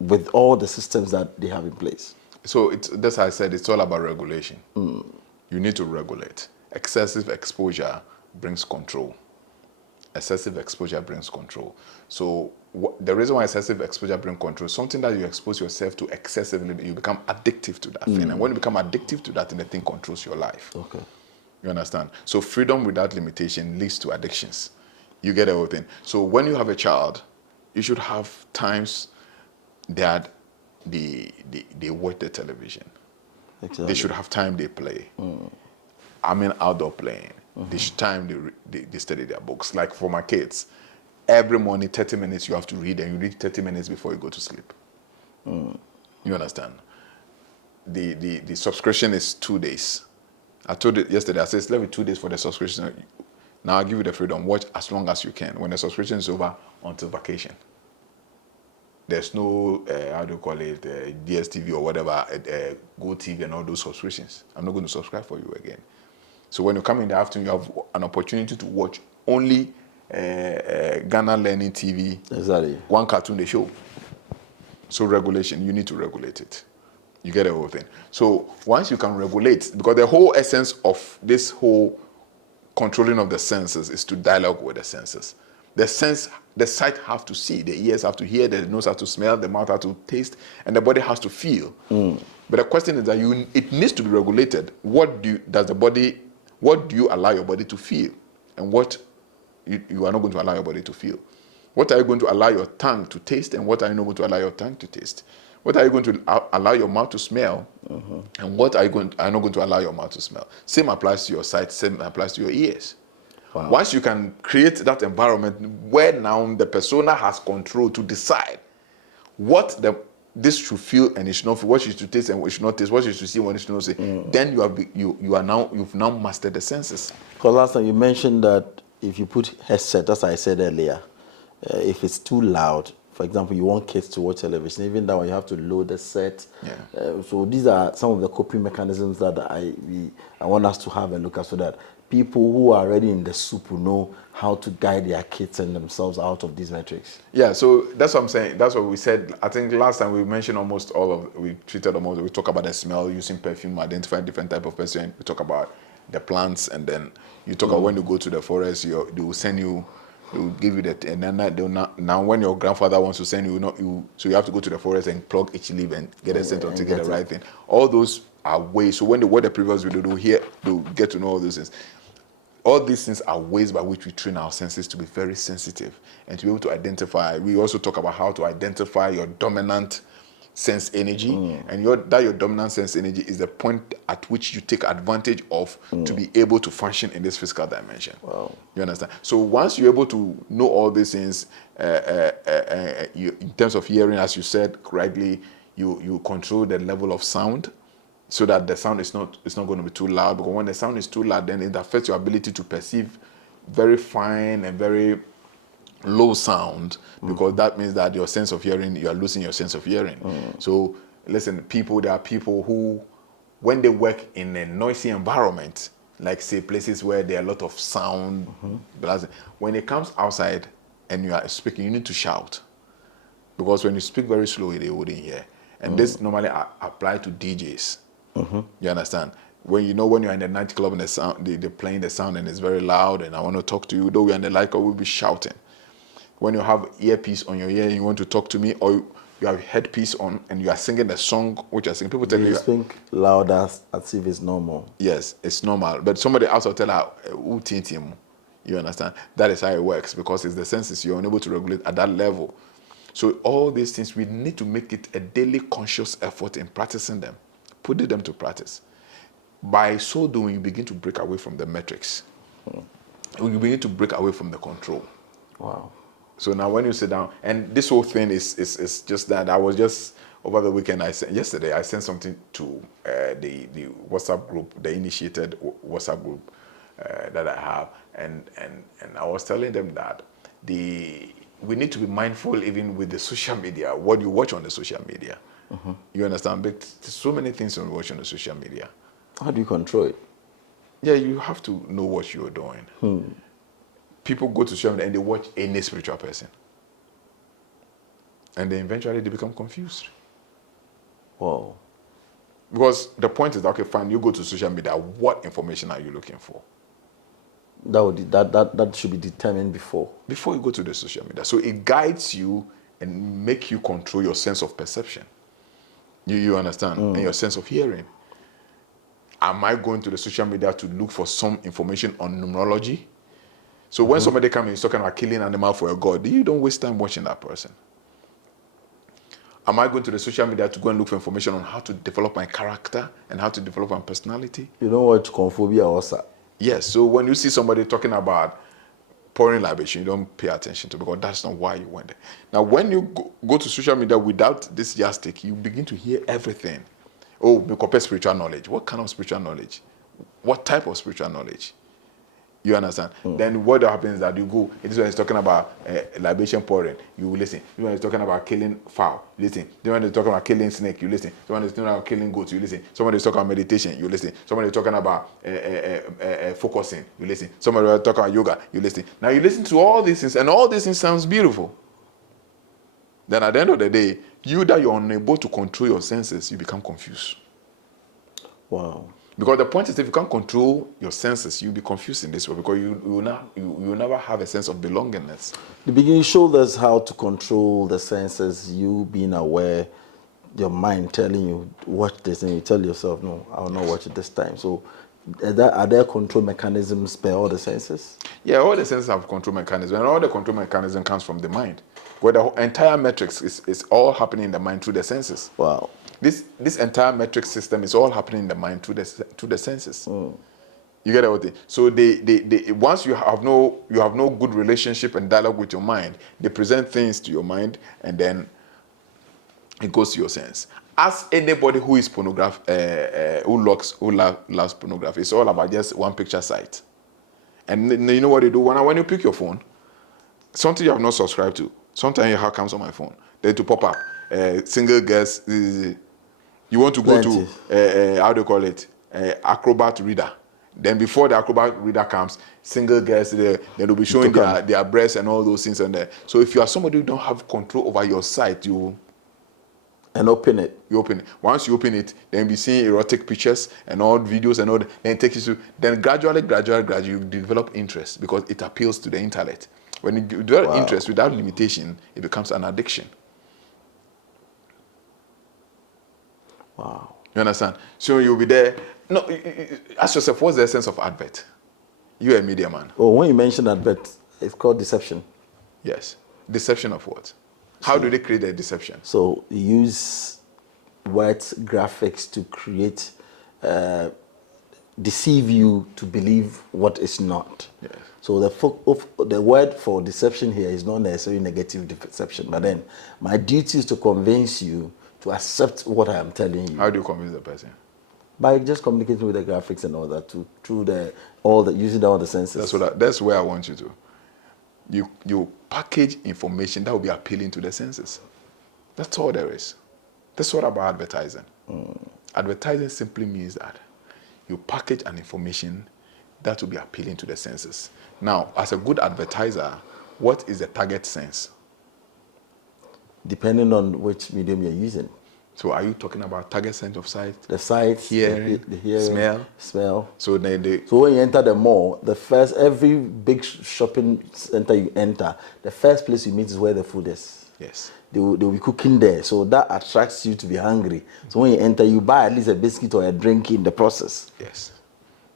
with all the systems that they have in place? So that's how I said, it's all about regulation. You need to regulate. Excessive exposure brings control. Excessive exposure brings control. So the reason why excessive exposure brings control is something that you expose yourself to excessively, you become addictive to that thing. And when you become addictive to that thing, the thing controls your life. Okay. You understand? So freedom without limitation leads to addictions. You get the whole thing. So when you have a child, you should have times that they watch the television. Exactly. They should have time they play. I mean outdoor playing. This time they study their books. Like for my kids, every morning 30 minutes you have to read, and you read 30 minutes before you go to sleep. You understand? The subscription is 2 days. I told it yesterday, I said it's left 2 days for the subscription. Now I'll give you the freedom. Watch as long as you can. When the subscription is over, until vacation. There's no, how do you call it, DSTV or whatever, Go TV and all those subscriptions. I'm not going to subscribe for you again. So when you come in the afternoon, you have an opportunity to watch only Ghana Learning TV. Exactly. One cartoon they show. So regulation, you need to regulate it. You get the whole thing. So once you can regulate, because the whole essence of this whole controlling of the senses is to dialogue with the senses. The sight have to see, the ears have to hear, the nose have to smell, the mouth have to taste, and the body has to feel. But the question is that it needs to be regulated. What do you allow your body to feel, and what you are not going to allow your body to feel? What are you going to allow your tongue to taste, and what are you not going to allow your tongue to taste? What are you going to allow your mouth to smell, and what are you not going to allow your mouth to smell? Same applies to your sight, same applies to your ears. Wow. Once you can create that environment where now the persona has control to decide what this should feel and it should not feel, what you should taste and what you should not taste, what you should see and what you should not see, then you've now mastered the senses. Because last time you mentioned that if you put headset, as I said earlier, if it's too loud, for example, you want kids to watch television, even that one you have to load the set. Yeah. So these are some of the coping mechanisms that I want us to have a look at, so that people who are already in the soup will know how to guide their kids and themselves out of these metrics. Yeah, so that's what I'm saying. That's what we said. I think last time we mentioned we talk about the smell, using perfume, identifying different type of person. We talk about the plants, and then you talk about when you go to the forest, they will send you, they will give you that, and then now when your grandfather wants to send you, so you have to go to the forest and plug each leaf and get a scent to get the right thing. All those are ways. So what the previous video do here, they'll get to know all those things. All these things are ways by which we train our senses to be very sensitive and to be able to identify. We also talk about how to identify your dominant sense energy, and your dominant sense energy is the point at which you take advantage of to be able to function in this physical dimension. Wow. You understand? So once you're able to know all these things, in terms of hearing, as you said correctly, you control the level of sound, so that the sound is not going to be too loud. Because when the sound is too loud, then it affects your ability to perceive very fine and very low sound, because that means that your sense of hearing, you are losing your sense of hearing. So listen, there are people who, when they work in a noisy environment, like say places where there are a lot of sound, when it comes outside and you are speaking, you need to shout, because when you speak very slowly, they wouldn't hear. And this normally apply to DJs. You understand? When you're in the nightclub and the sound, they're playing the sound and it's very loud, and I want to talk to you, though we're in the nightclub, we'll be shouting. When you have earpiece on your ear and you want to talk to me, or you have headpiece on and you are singing the song which you're singing, people tell you speak loud as if it's normal. Yes, it's normal. But somebody else will tell her, you understand? That is how it works, because it's the senses you're unable to regulate at that level. So all these things, we need to make it a daily conscious effort in practicing them. Put them to practice. By so doing, you begin to break away from the metrics. You begin to break away from the control. Wow. So now when you sit down, and this whole thing is just that. I was just, over the weekend, yesterday, I sent something to the WhatsApp group, the initiated WhatsApp group that I have. And I was telling them that we need to be mindful, even with the social media, what you watch on the social media. You understand? But there's so many things you watch on the social media. How do you control it? Yeah, you have to know what you're doing. People go to social media and they watch any spiritual person, and then eventually they become confused. Wow. Because the point is, okay, fine, you go to social media, what information are you looking for? That should be determined before you go to the social media. So it guides you and make you control your sense of perception. You understand? And your sense of hearing. Am I going to the social media to look for some information on numerology? So when somebody comes and is talking about killing animal for a god, you don't waste time watching that person. Am I going to the social media to go and look for information on how to develop my character and how to develop my personality? You don't watch Conphobia also. Yes, so when you see somebody talking about pouring libation, you don't pay attention to, because that's not why you went there. Now, when you go to social media without this yardstick, you begin to hear everything. Oh, we compare spiritual knowledge. What kind of spiritual knowledge? What type of spiritual knowledge? You understand? Then what happens is that you go, this one is talking about libation pouring, you will listen. This one is talking about killing fowl, you listen. This one is talking about killing snake, you listen. Someone is talking about killing goats, you listen. Someone is talking about meditation, you listen. Someone is talking about focusing, you listen. Someone is talking about yoga, you listen. Now you listen to all these things, and all these things sounds beautiful. Then at the end of the day, you're unable to control your senses, you become confused. Wow. Because the point is, if you can't control your senses, you'll be confused in this way, because you will never have a sense of belongingness. The beginning showed us how to control the senses, you being aware, your mind telling you, watch this, and you tell yourself, no, I will not watch it this time. So Are there control mechanisms per all the senses? Yeah, all the senses have control mechanism, and all the control mechanism comes from the mind, where the entire matrix is all happening in the mind through the senses. Wow. This entire metric system is all happening in the mind through the senses. You get what I mean? So they once you have no good relationship and dialogue with your mind, they present things to your mind, and then it goes to your sense. Ask anybody who is who loves pornography. It's all about just one picture site. And you know what they do? When you pick your phone, something you have not subscribed to, sometimes it comes on my phone. Then to pop up, single guest. You want to go to how do you call it? Acrobat reader. Then before the Acrobat reader comes, single guest, they'll be showing their breasts and all those things on there. So if you are somebody who don't have control over your site, and open it. You open it. Once you open it, then you'll be seeing erotic pictures and all videos and all that. Then it takes you to, then gradually, you develop interest because it appeals to the intellect. When you develop interest without limitation, it becomes an addiction. Wow. You understand? So you'll be there. No, ask yourself, what's the essence of advert? You're a media man. Oh, when you mention advert, it's called deception. Yes. Deception of what? How do they create a deception? So you use words, graphics to create, deceive you to believe what is not. Yes. So the word for deception here is not necessarily negative deception, but then my duty is to convince you to accept what I am telling you. How do you convince the person? By just communicating with the graphics and all that, using all the senses. That's where I want you to. You package information that will be appealing to the senses. That's all there is. That's what about advertising. Advertising simply means that you package an information that will be appealing to the senses. Now, as a good advertiser, what is the target sense? Depending on which medium you're using. So are you talking about target sense of sight? The sight, hearing, the hearing, smell. So so when you enter the mall, every big shopping center you enter, the first place you meet is where the food is. Yes. They will be cooking there, so that attracts you to be hungry. So when you enter, you buy at least a biscuit or a drink in the process. Yes.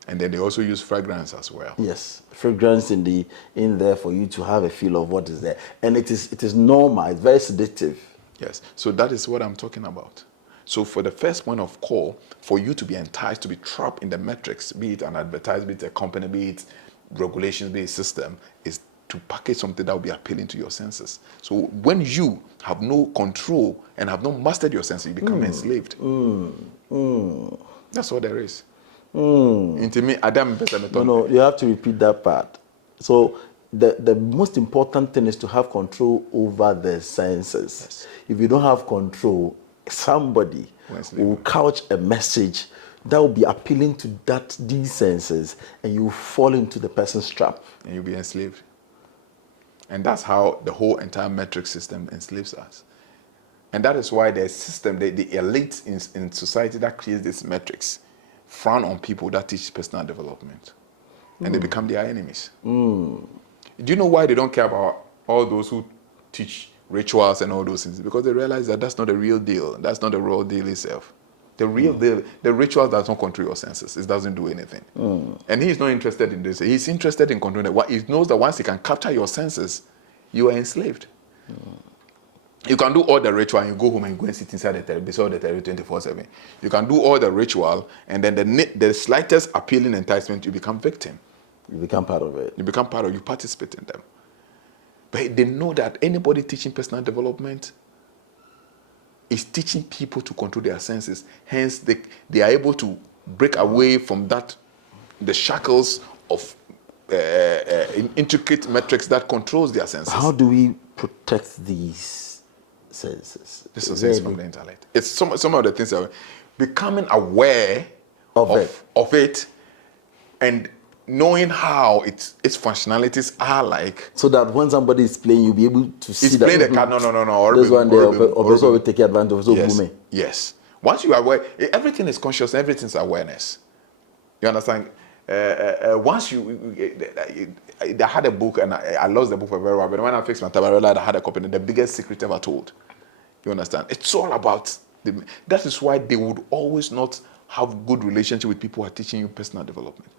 And then they also use fragrance as well. Yes, fragrance in there for you to have a feel of what is there, and it is normal. It's very sedative. Yes, so that is what I'm talking about. So for the first point of call, for you to be enticed, to be trapped in the metrics, be it an advertisement, be it a company, be it regulations, be it a system, is to package something that will be appealing to your senses. So when you have no control and have not mastered your senses, you become enslaved. That's what there is. Into me, Adam. No, you have to repeat that part. So the most important thing is to have control over the senses. Yes. If you don't have control, somebody will couch a message that will be appealing to these senses, and you fall into the person's trap. And you'll be enslaved. And that's how the whole entire metric system enslaves us. And that is why the system, the elite in society that creates these metrics, frown on people that teach personal development. And they become their enemies. Do you know why they don't care about all those who teach rituals and all those things? Because they realize that that's not the real deal. That's not the real deal itself. The real deal, the ritual does not control your senses. It doesn't do anything. And he's not interested in this. He's interested in controlling it. He knows that once he can capture your senses, you are enslaved. You can do all the ritual and you go home and go and sit inside the television 24/7. You can do all the ritual and then the slightest appealing enticement, you become victim. You become part of it. You participate in them. But they know that anybody teaching personal development is teaching people to control their senses. Hence, they are able to break away from the shackles of intricate metrics that controls their senses. How do we protect these senses? This is sense from the intellect. It's some of the things that are becoming aware of it and knowing how its functionalities are like. So that when somebody is playing, you'll be able to see that. It's playing the card. No. Those one there, will take advantage of. Yes. Yes. Once you are aware, everything is conscious, everything is awareness. You understand? Once I had a book and I lost the book for very while, but when I fixed my tab, I realized I had a copy. The biggest secret ever told. You understand? It's all about that is why they would always not have good relationship with people who are teaching you personal development.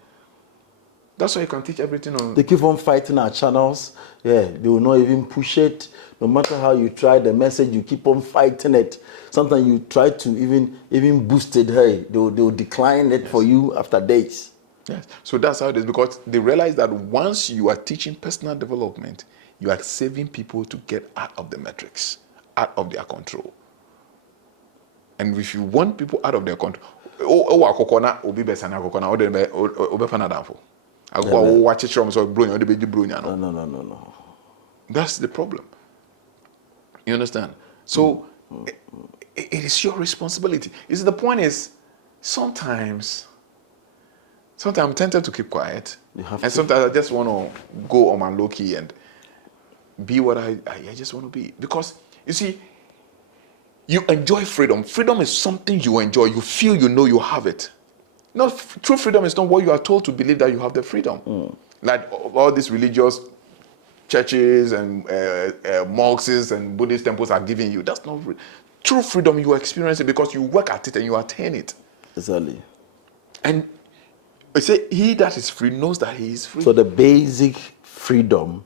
That's why you can teach everything on. They keep on fighting our channels. Yeah, they will not even push it. No matter how you try the message, you keep on fighting it. Sometimes you try to even boost it. Hey, they'll decline it for you after days. Yes. So that's how it is, because they realize that once you are teaching personal development, you are saving people to get out of the metrics, out of their control. And if you want people out of their control, No. that's the problem. You understand? So it is your responsibility. You see, the point is, sometimes I'm tempted to keep quiet, and sometimes I just want to go on my low key and be what I just want to be. Because you see, you enjoy freedom. Freedom is something you enjoy. You feel you know you have it. True freedom is not what you are told to believe that you have the freedom. Like all these religious churches and mosques and Buddhist temples are giving you. That's not true freedom. You experience it because you work at it and you attain it. Exactly. And I say, he that is free knows that he is free. So the basic freedom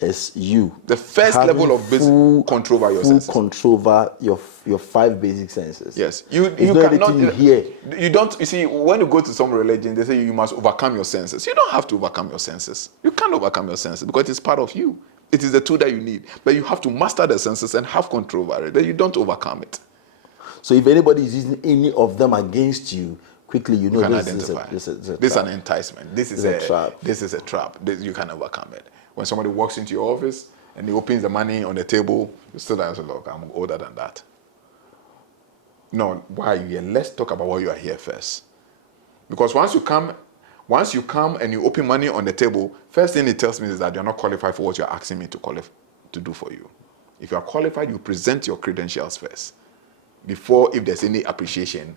is you. The first level of basic control over your senses. Full control over your 5 basic senses. Yes. You cannot hear. You don't. You see, when you go to some religion, they say you must overcome your senses. You don't have to overcome your senses. You can't overcome your senses because it's part of you. It is the tool that you need. But you have to master the senses and have control over it. But you don't overcome it. So if anybody is using any of them against you, quickly you know this is an enticement. This is a trap. This is a trap. You can overcome it. When somebody walks into your office and he opens the money on the table, you still answer, look, I'm older than that. No, why are you here? Let's talk about why you are here first. Because once you come and you open money on the table, first thing it tells me is that you're not qualified for what you're asking me to do for you. If you are qualified, you present your credentials first. Before, if there's any appreciation,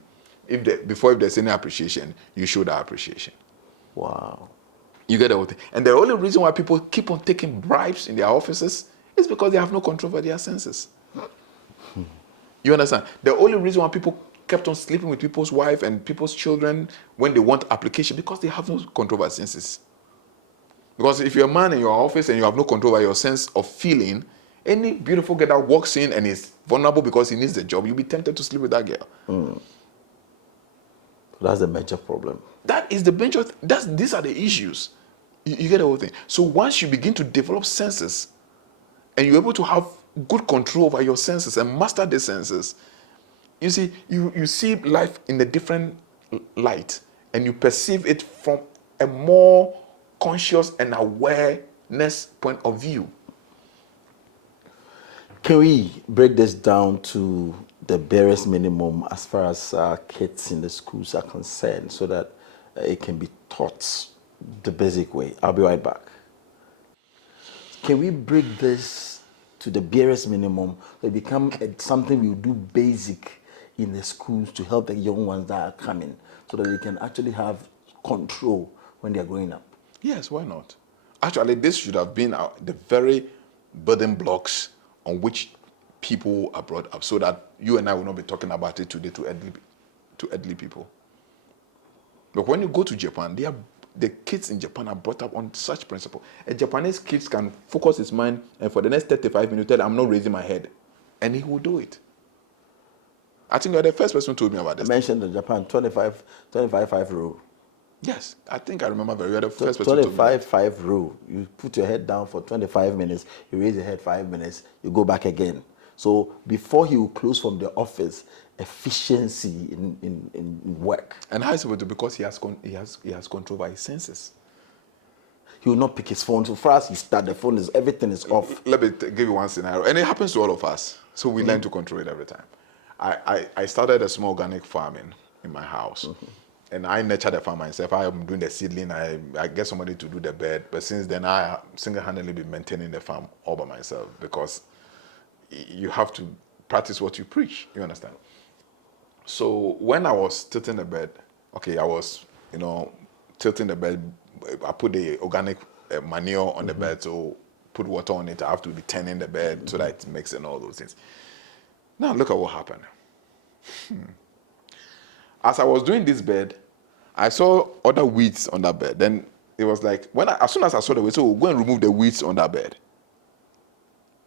if there's any appreciation, you show that appreciation. Wow. You get the whole thing. And the only reason why people keep on taking bribes in their offices is because they have no control over their senses. You understand? The only reason why people kept on sleeping with people's wife and people's children when they want application, because they have no control over senses. Because if you're a man in your office and you have no control over your sense of feeling, any beautiful girl that walks in and is vulnerable because he needs the job, you'll be tempted to sleep with that girl. That's the major problem. That is the major. These are the issues. You get the whole thing. So once you begin to develop senses, and you're able to have good control over your senses and master the senses, you see, you see life in a different light, and you perceive it from a more conscious and awareness point of view. Can we break this down to the barest minimum as far as kids in the schools are concerned, so that it can be taught the basic way? I'll be right back. Can we break this to the barest minimum so it become something we do basic in the schools to help the young ones that are coming, so that they can actually have control when they are growing up? Yes, why not? Actually, this should have been the very building blocks on which people are brought up, so that you and I will not be talking about it today to elderly people. But when you go to Japan, the kids in Japan are brought up on such principle. A Japanese kid can focus his mind and for the next 35 minutes tell, I'm not raising my head. And he will do it. I think you're the first person who told me about this. I mentioned the Japan 25-5 rule. Yes, I think I remember very well. The first person 25-5 rule. You put your head down for 25 minutes, you raise your head 5 minutes, you go back again. So before he will close from the office, efficiency in work. And how is it do? Because he has control over his senses. He will not pick his phone. So fast he start, the phone is everything is off. Let me give you one scenario, and it happens to all of us. So we learn to control it every time. I started a small organic farming in my house. And I nurture the farm myself. I am doing the seedling. I get somebody to do the bed. But since then, I single-handedly been maintaining the farm all by myself, because you have to practice what you preach. You understand? So when I was tilting the bed, I was, tilting the bed. I put the organic manure on the bed, so put water on it. I have to be turning the bed so that it makes and all those things. Now look at what happened. as I was doing this bed, I saw other weeds on that bed. Then it was like, as soon as I saw the weeds, so we'll go and remove the weeds on that bed.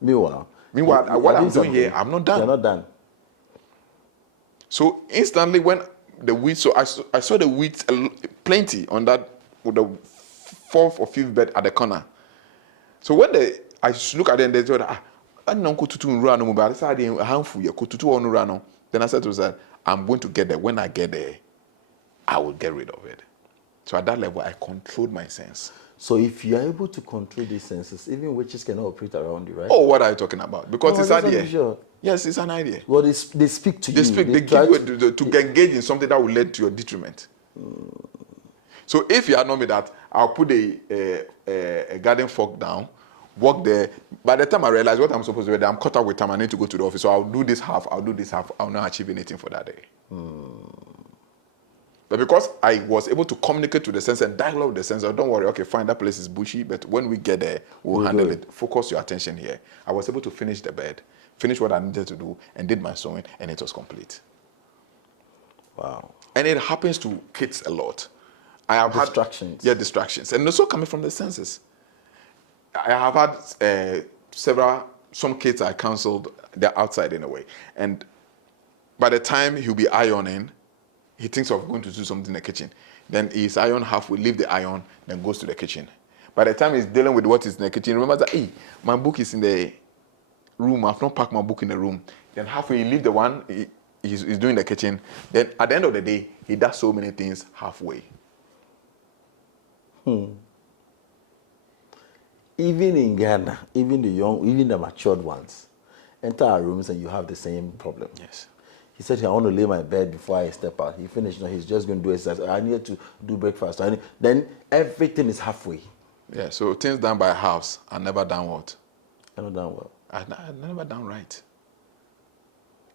Meanwhile, Meanwhile, what I'm doing here, something. I'm not done. You're not done. So instantly, when the weeds, so I saw the weeds plenty on that, with the fourth or fifth bed at the corner. So when I look at them, they said, I don't go to no, but I said, a handful, you go to on run. Then I said to myself, I'm going to get there. When I get there, I will get rid of it. So at that level, I controlled my sense. So if you are able to control these senses, even witches cannot operate around you, right? Oh, what are you talking about? Because No, it's I an just want to idea. be sure. Yes, it's an idea. Well, they speak to They you. speak. They try give you to engage in something that will lead to your detriment. So if you had known me that, I'll put a garden fork down, walk there. By the time I realize what I'm supposed to do, I'm caught up with time. I need to go to the office. So I'll do this half. I'll do this half. I'll not achieve anything for that day. But because I was able to communicate to the sensor and dialogue with the sensor, don't worry, okay, fine, that place is bushy, but when we get there, we'll handle it. Focus your attention here. I was able to finish the bed, finish what I needed to do, and did my sewing, and it was complete. Wow. And it happens to kids a lot. I have Distractions. had distractions, and also coming from the senses. I have had some kids I counseled, they're outside in a way, and by the time he'll be ironing, he thinks of going to do something in the kitchen. Then he's iron halfway, leave the iron, then goes to the kitchen. By the time he's dealing with what is in the kitchen, he remembers that, hey, my book is in the room. I've not packed my book in the room. Then halfway, he leave the one he's doing in the kitchen. Then at the end of the day, he does so many things halfway. Even in Ghana, even the matured ones, enter our rooms and you have the same problem. Yes. He said, I want to lay my bed before I step out. He finished, he's just going to do exercise. I need to do breakfast. Then everything is halfway. Yeah, so things done by house are never done what? I know damn well. Are never done right.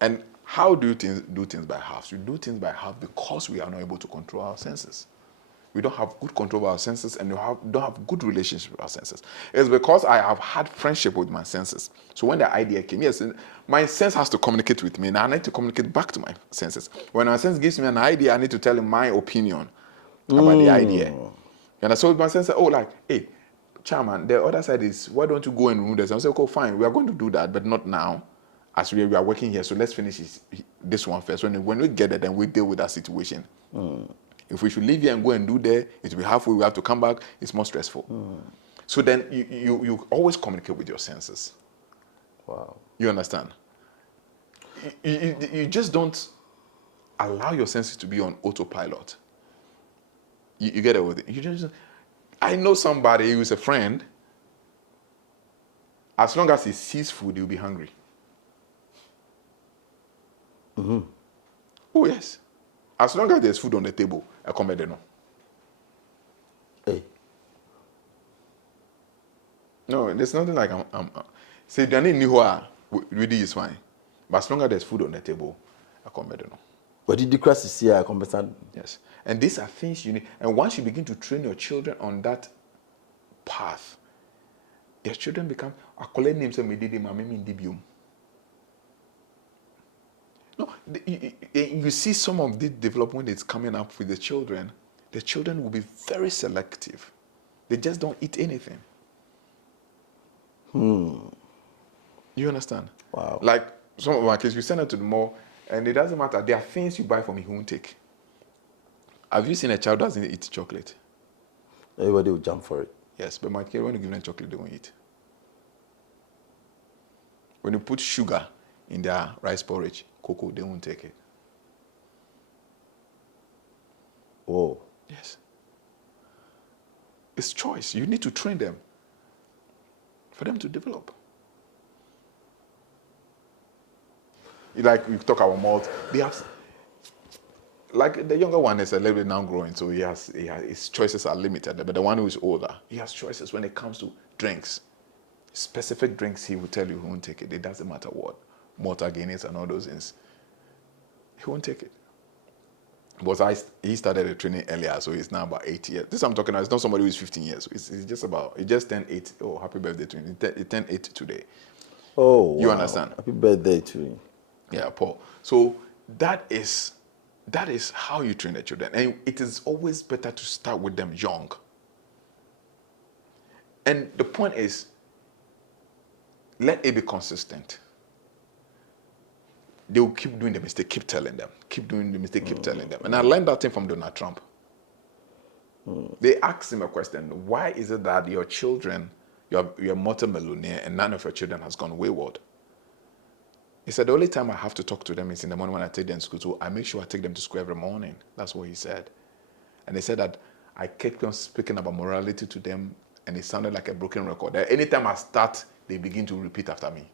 And how do you do things by half? You do things by half because we are not able to control our senses. We don't have good control of our senses, and don't have good relationship with our senses. It's because I have had friendship with my senses. So when the idea came, yes, my sense has to communicate with me, and I need to communicate back to my senses. When my sense gives me an idea, I need to tell him my opinion about the idea. And so my sense said, oh, like, hey, chairman, the other side is, why don't you go and remove this? I say, okay, fine, we are going to do that, but not now, as we are working here. So let's finish this one first. When we get there, then we deal with that situation. If we should leave here and go and do there, it will be halfway, we have to come back, it's more stressful. So then you always communicate with your senses. Wow. You understand? You just don't allow your senses to be on autopilot. You get it with it. I know somebody who's a friend, as long as he sees food, he'll be hungry. Oh, yes. As long as there's food on the table, I come back there no. Hey. No, there's nothing like say the name Nihoa really is fine. But as long as there's food on the table, I come back there no. But did the crisis here I understand? Yes. And these are things you need. And once you begin to train your children on that path, their children become a collect names and medidi mami indibium. No, you see some of the development that's coming up with the children will be very selective. They just don't eat anything. You understand? Wow. Like some of my kids, we send them to the mall, and it doesn't matter. There are things you buy for me, he won't take. Have you seen a child that doesn't eat chocolate? Everybody will jump for it. Yes, but my kid, when you give them chocolate, they won't eat. When you put sugar in their rice porridge, cocoa, they won't take it. Oh. Yes. It's choice. You need to train them for them to develop. Like we talk about malt, they have, like the younger one is a little bit now growing, so his choices are limited. But the one who is older, he has choices when it comes to drinks. Specific drinks, he will tell you he won't take it. It doesn't matter what. Malta Guinness and all those things. He won't take it. But he started the training earlier, so he's now about 8 years. This I'm talking about, it's not somebody who is 15 years. He just turned 8. Oh, happy birthday to him. He turned 8 today. Oh, wow. You understand? Happy birthday to you. Yeah, Paul. So that is That is how you train the children. And it is always better to start with them young. And the point is, let it be consistent. They will keep doing the mistake, keep telling them. Keep doing the mistake, keep telling them. And I learned that thing from Donald Trump. They asked him a question: why is it that your children, you're multi-millionaire, and none of your children has gone wayward? He said, the only time I have to talk to them is in the morning when I take them to school. So I make sure I take them to school every morning. That's what he said. And they said that I kept on speaking about morality to them, and it sounded like a broken record. That anytime I start, they begin to repeat after me.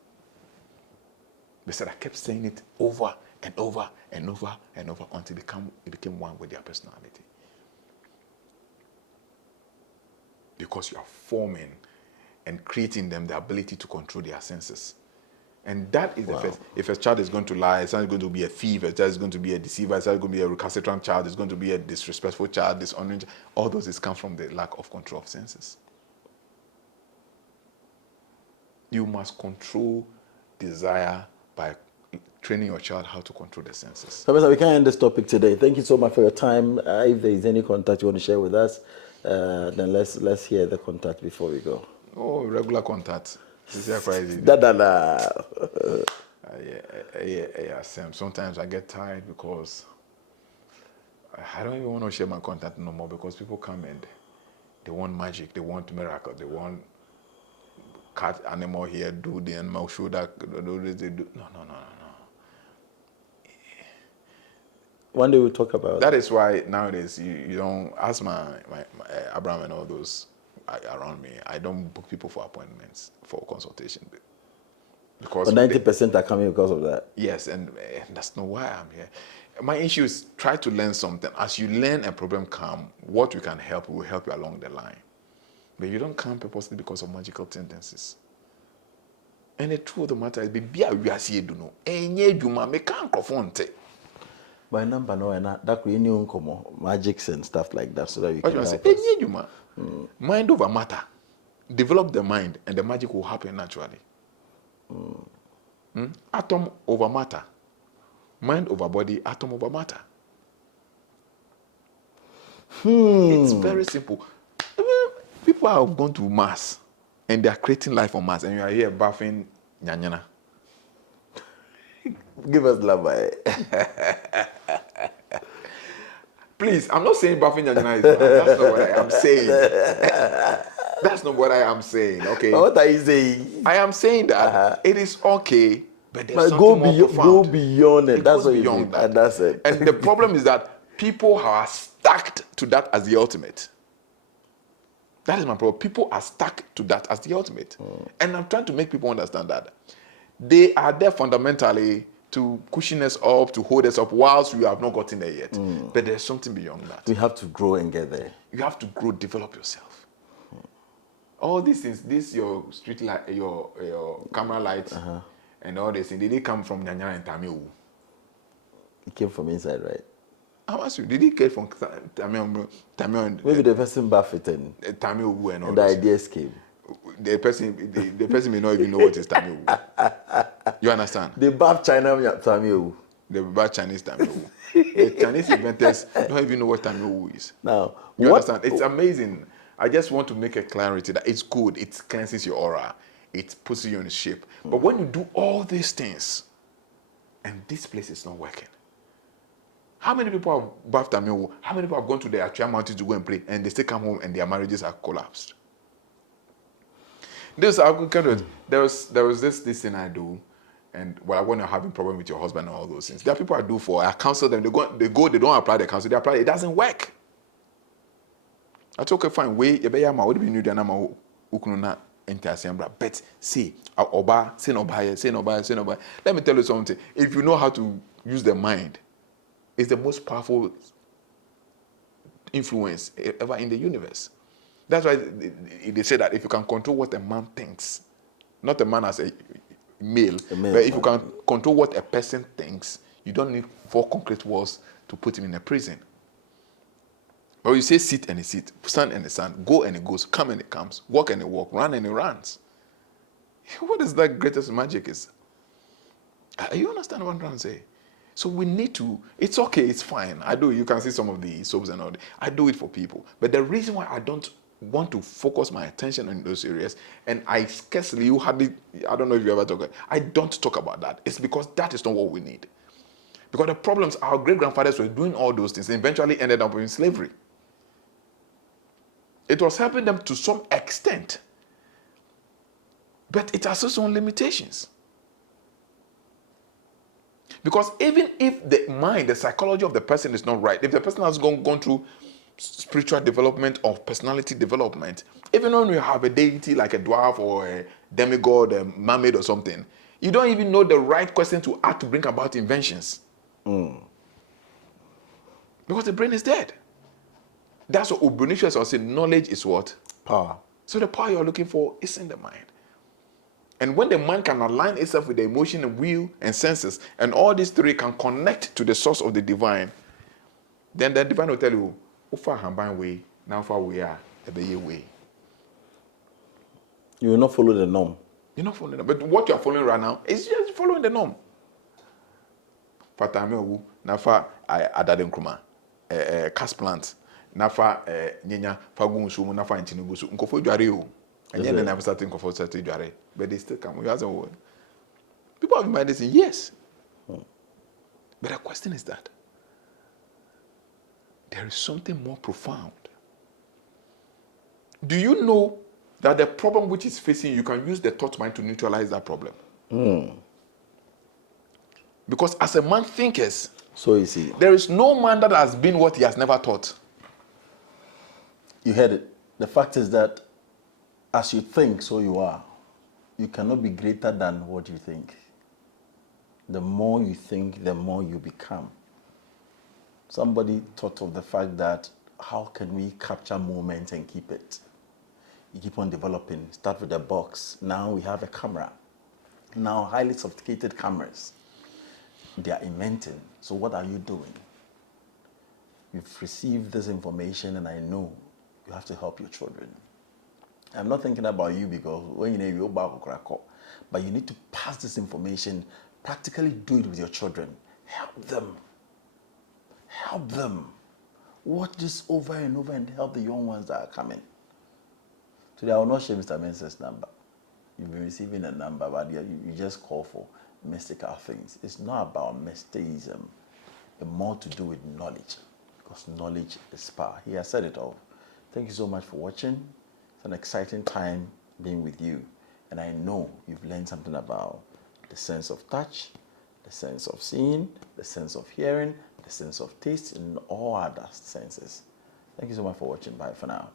They said I kept saying it over and over and over and over until it became one with their personality. Because you are forming and creating them the ability to control their senses. And that is the first. If a child is going to lie, it's not going to be a thief, a child is going to be a deceiver, it's not going to be a recalcitrant child, it's going to be a disrespectful child, dishonoring child. All those come from the lack of control of senses. You must control desire by training your child how to control the senses. Professor, we can end this topic today. Thank you so much for your time. If there is any contact you want to share with us, then let's hear the contact before we go. Oh, regular contact. This is crazy. Yeah, Sam. Sometimes I get tired because I don't even want to share my contact no more, because people come and they want magic, they want miracle, they want cat animal here, do the animal show that, do this, they do. No. One day we'll talk about that. Is why nowadays you don't ask my Abraham and all those around me. I don't book people for appointments for consultation, because 90% are coming because of that. Yes, and that's not why I'm here. My issue is try to learn something. As you learn a problem come, what we can help will help you along the line. But you don't come purposely because of magical tendencies. And the truth of the matter is, baby, we are seeing do no. Enye juma me can't confront. By number no, and that we knew magics and stuff like that, so that you What can you say? help us. Enye juma. Mind over matter. Develop the mind, and the magic will happen naturally. Atom over matter. Mind over body, atom over matter. It's very simple. People have gone to Mars and they are creating life on Mars, and you are here bathing nyanyana. Give us love, eh? Please, I'm not saying bathing nyanyana is bad. That's not what I am saying. That's not what I am saying, okay? What are you saying? I am saying that it is okay, but there's But something more profound. Go beyond it. It That's goes what you beyond mean. that. And that's it. And the problem is that people are stuck to that as the ultimate. That is my problem. People are stuck to that as the ultimate. And I'm trying to make people understand that. They are there fundamentally to cushion us up, to hold us up, whilst we have not gotten there yet. But there's something beyond that. We have to grow and get there. You have to grow, develop yourself. All these things, your street light, your camera lights, and all these things, did they come from Nyanya and Tamiu? It came from inside, right? I'm asking you, did it come from Tamiu? Maybe the person buffeting Tamiu and all and the those ideas came. The person may not even know what is Tamiu. You understand? They buff China Tamiu. The bad Chinese Tamiu. The Chinese inventors don't even know what Tamiu is. Now, You understand? It's amazing. I just want to make a clarity that it's good. It cleanses your aura. It puts you in shape. But when you do all these things, and this place is not working, how many people have bathed Tamiu? How many people have gone to the Achia Mountain to go and pray, and they still come home and their marriages are collapsed? There was this thing I do, and when you're having problem with your husband and all those things, there are people I do for. I counsel them. They don't apply the counsel. They apply. It doesn't work. I told okay, fine. Wait, you better what do you need? But see, say no buy. Let me tell you something. If you know how to use the mind, it's the most powerful influence ever in the universe. That's why they say that if you can control what a man thinks, not a man as a male, but if you can control what a person thinks, you don't need 4 concrete walls to put him in a prison. But you say sit and he sits, stand and he stands, go and he goes, come and he comes, walk and he walks, run and he runs. What is that greatest magic is? You understand what I'm trying to say? So we need to, it's okay, it's fine. I do, you can see some of the soaps and all that. I do it for people. But the reason why I don't want to focus my attention on those areas, and I scarcely, you hardly, I don't know if you ever talk about, I don't talk about that. It's because that is not what we need. Because the problems, our great-grandfathers were doing all those things and eventually ended up in slavery. It was helping them to some extent. But it has its own limitations. Because even if the mind, the psychology of the person is not right, if the person has gone through spiritual development or personality development, even when you have a deity like a dwarf or a demigod, a mermaid or something, you don't even know the right question to ask to bring about inventions. Because the brain is dead. That's what Obronius was saying. Knowledge is what? Power. So the power you're looking for is in the mind. And when the mind can align itself with the emotion and will and senses, and all these three can connect to the source of the divine, then the divine will tell you, "Ufa hamban way, now far we are, the way." You will not follow the norm. You're not following them. But what you're following right now is just following the norm. Fatame wu, nafa adade nkruma, cast plant, nafa nyenya, fagu nsumu, nafa nchini gusu, nkofo dware o. And then I'm starting to starting dware, but they still come. You ask them, people have been saying yes. But the question is that there is something more profound. Do you know that the problem which is facing you can use the thought mind to neutralize that problem? Because as a man thinkers, So you see, there is no man that has been what he has never thought. you heard it. The fact is that as you think, so you are. You cannot be greater than what you think. The more you think, the more you become. Somebody thought of the fact that how can we capture moment and keep it? You keep on developing. Start with a box. Now we have a camera. Now highly sophisticated cameras. They are inventing. So what are you doing? You've received this information and I know you have to help your children. I'm not thinking about you because when you know you're back, but you need to pass this information, practically do it with your children. Help them. Help them. Watch this over and over and help the young ones that are coming. Today I will not share Mr. Mensah's number. You've been receiving a number, but you just call for mystical things. It's not about mysticism. It's more to do with knowledge, because knowledge is power. He has said it all. Thank you so much for watching. It's an exciting time being with you. And I know you've learned something about the sense of touch, the sense of seeing, the sense of hearing, the sense of taste, and all other senses. Thank you so much for watching. Bye for now.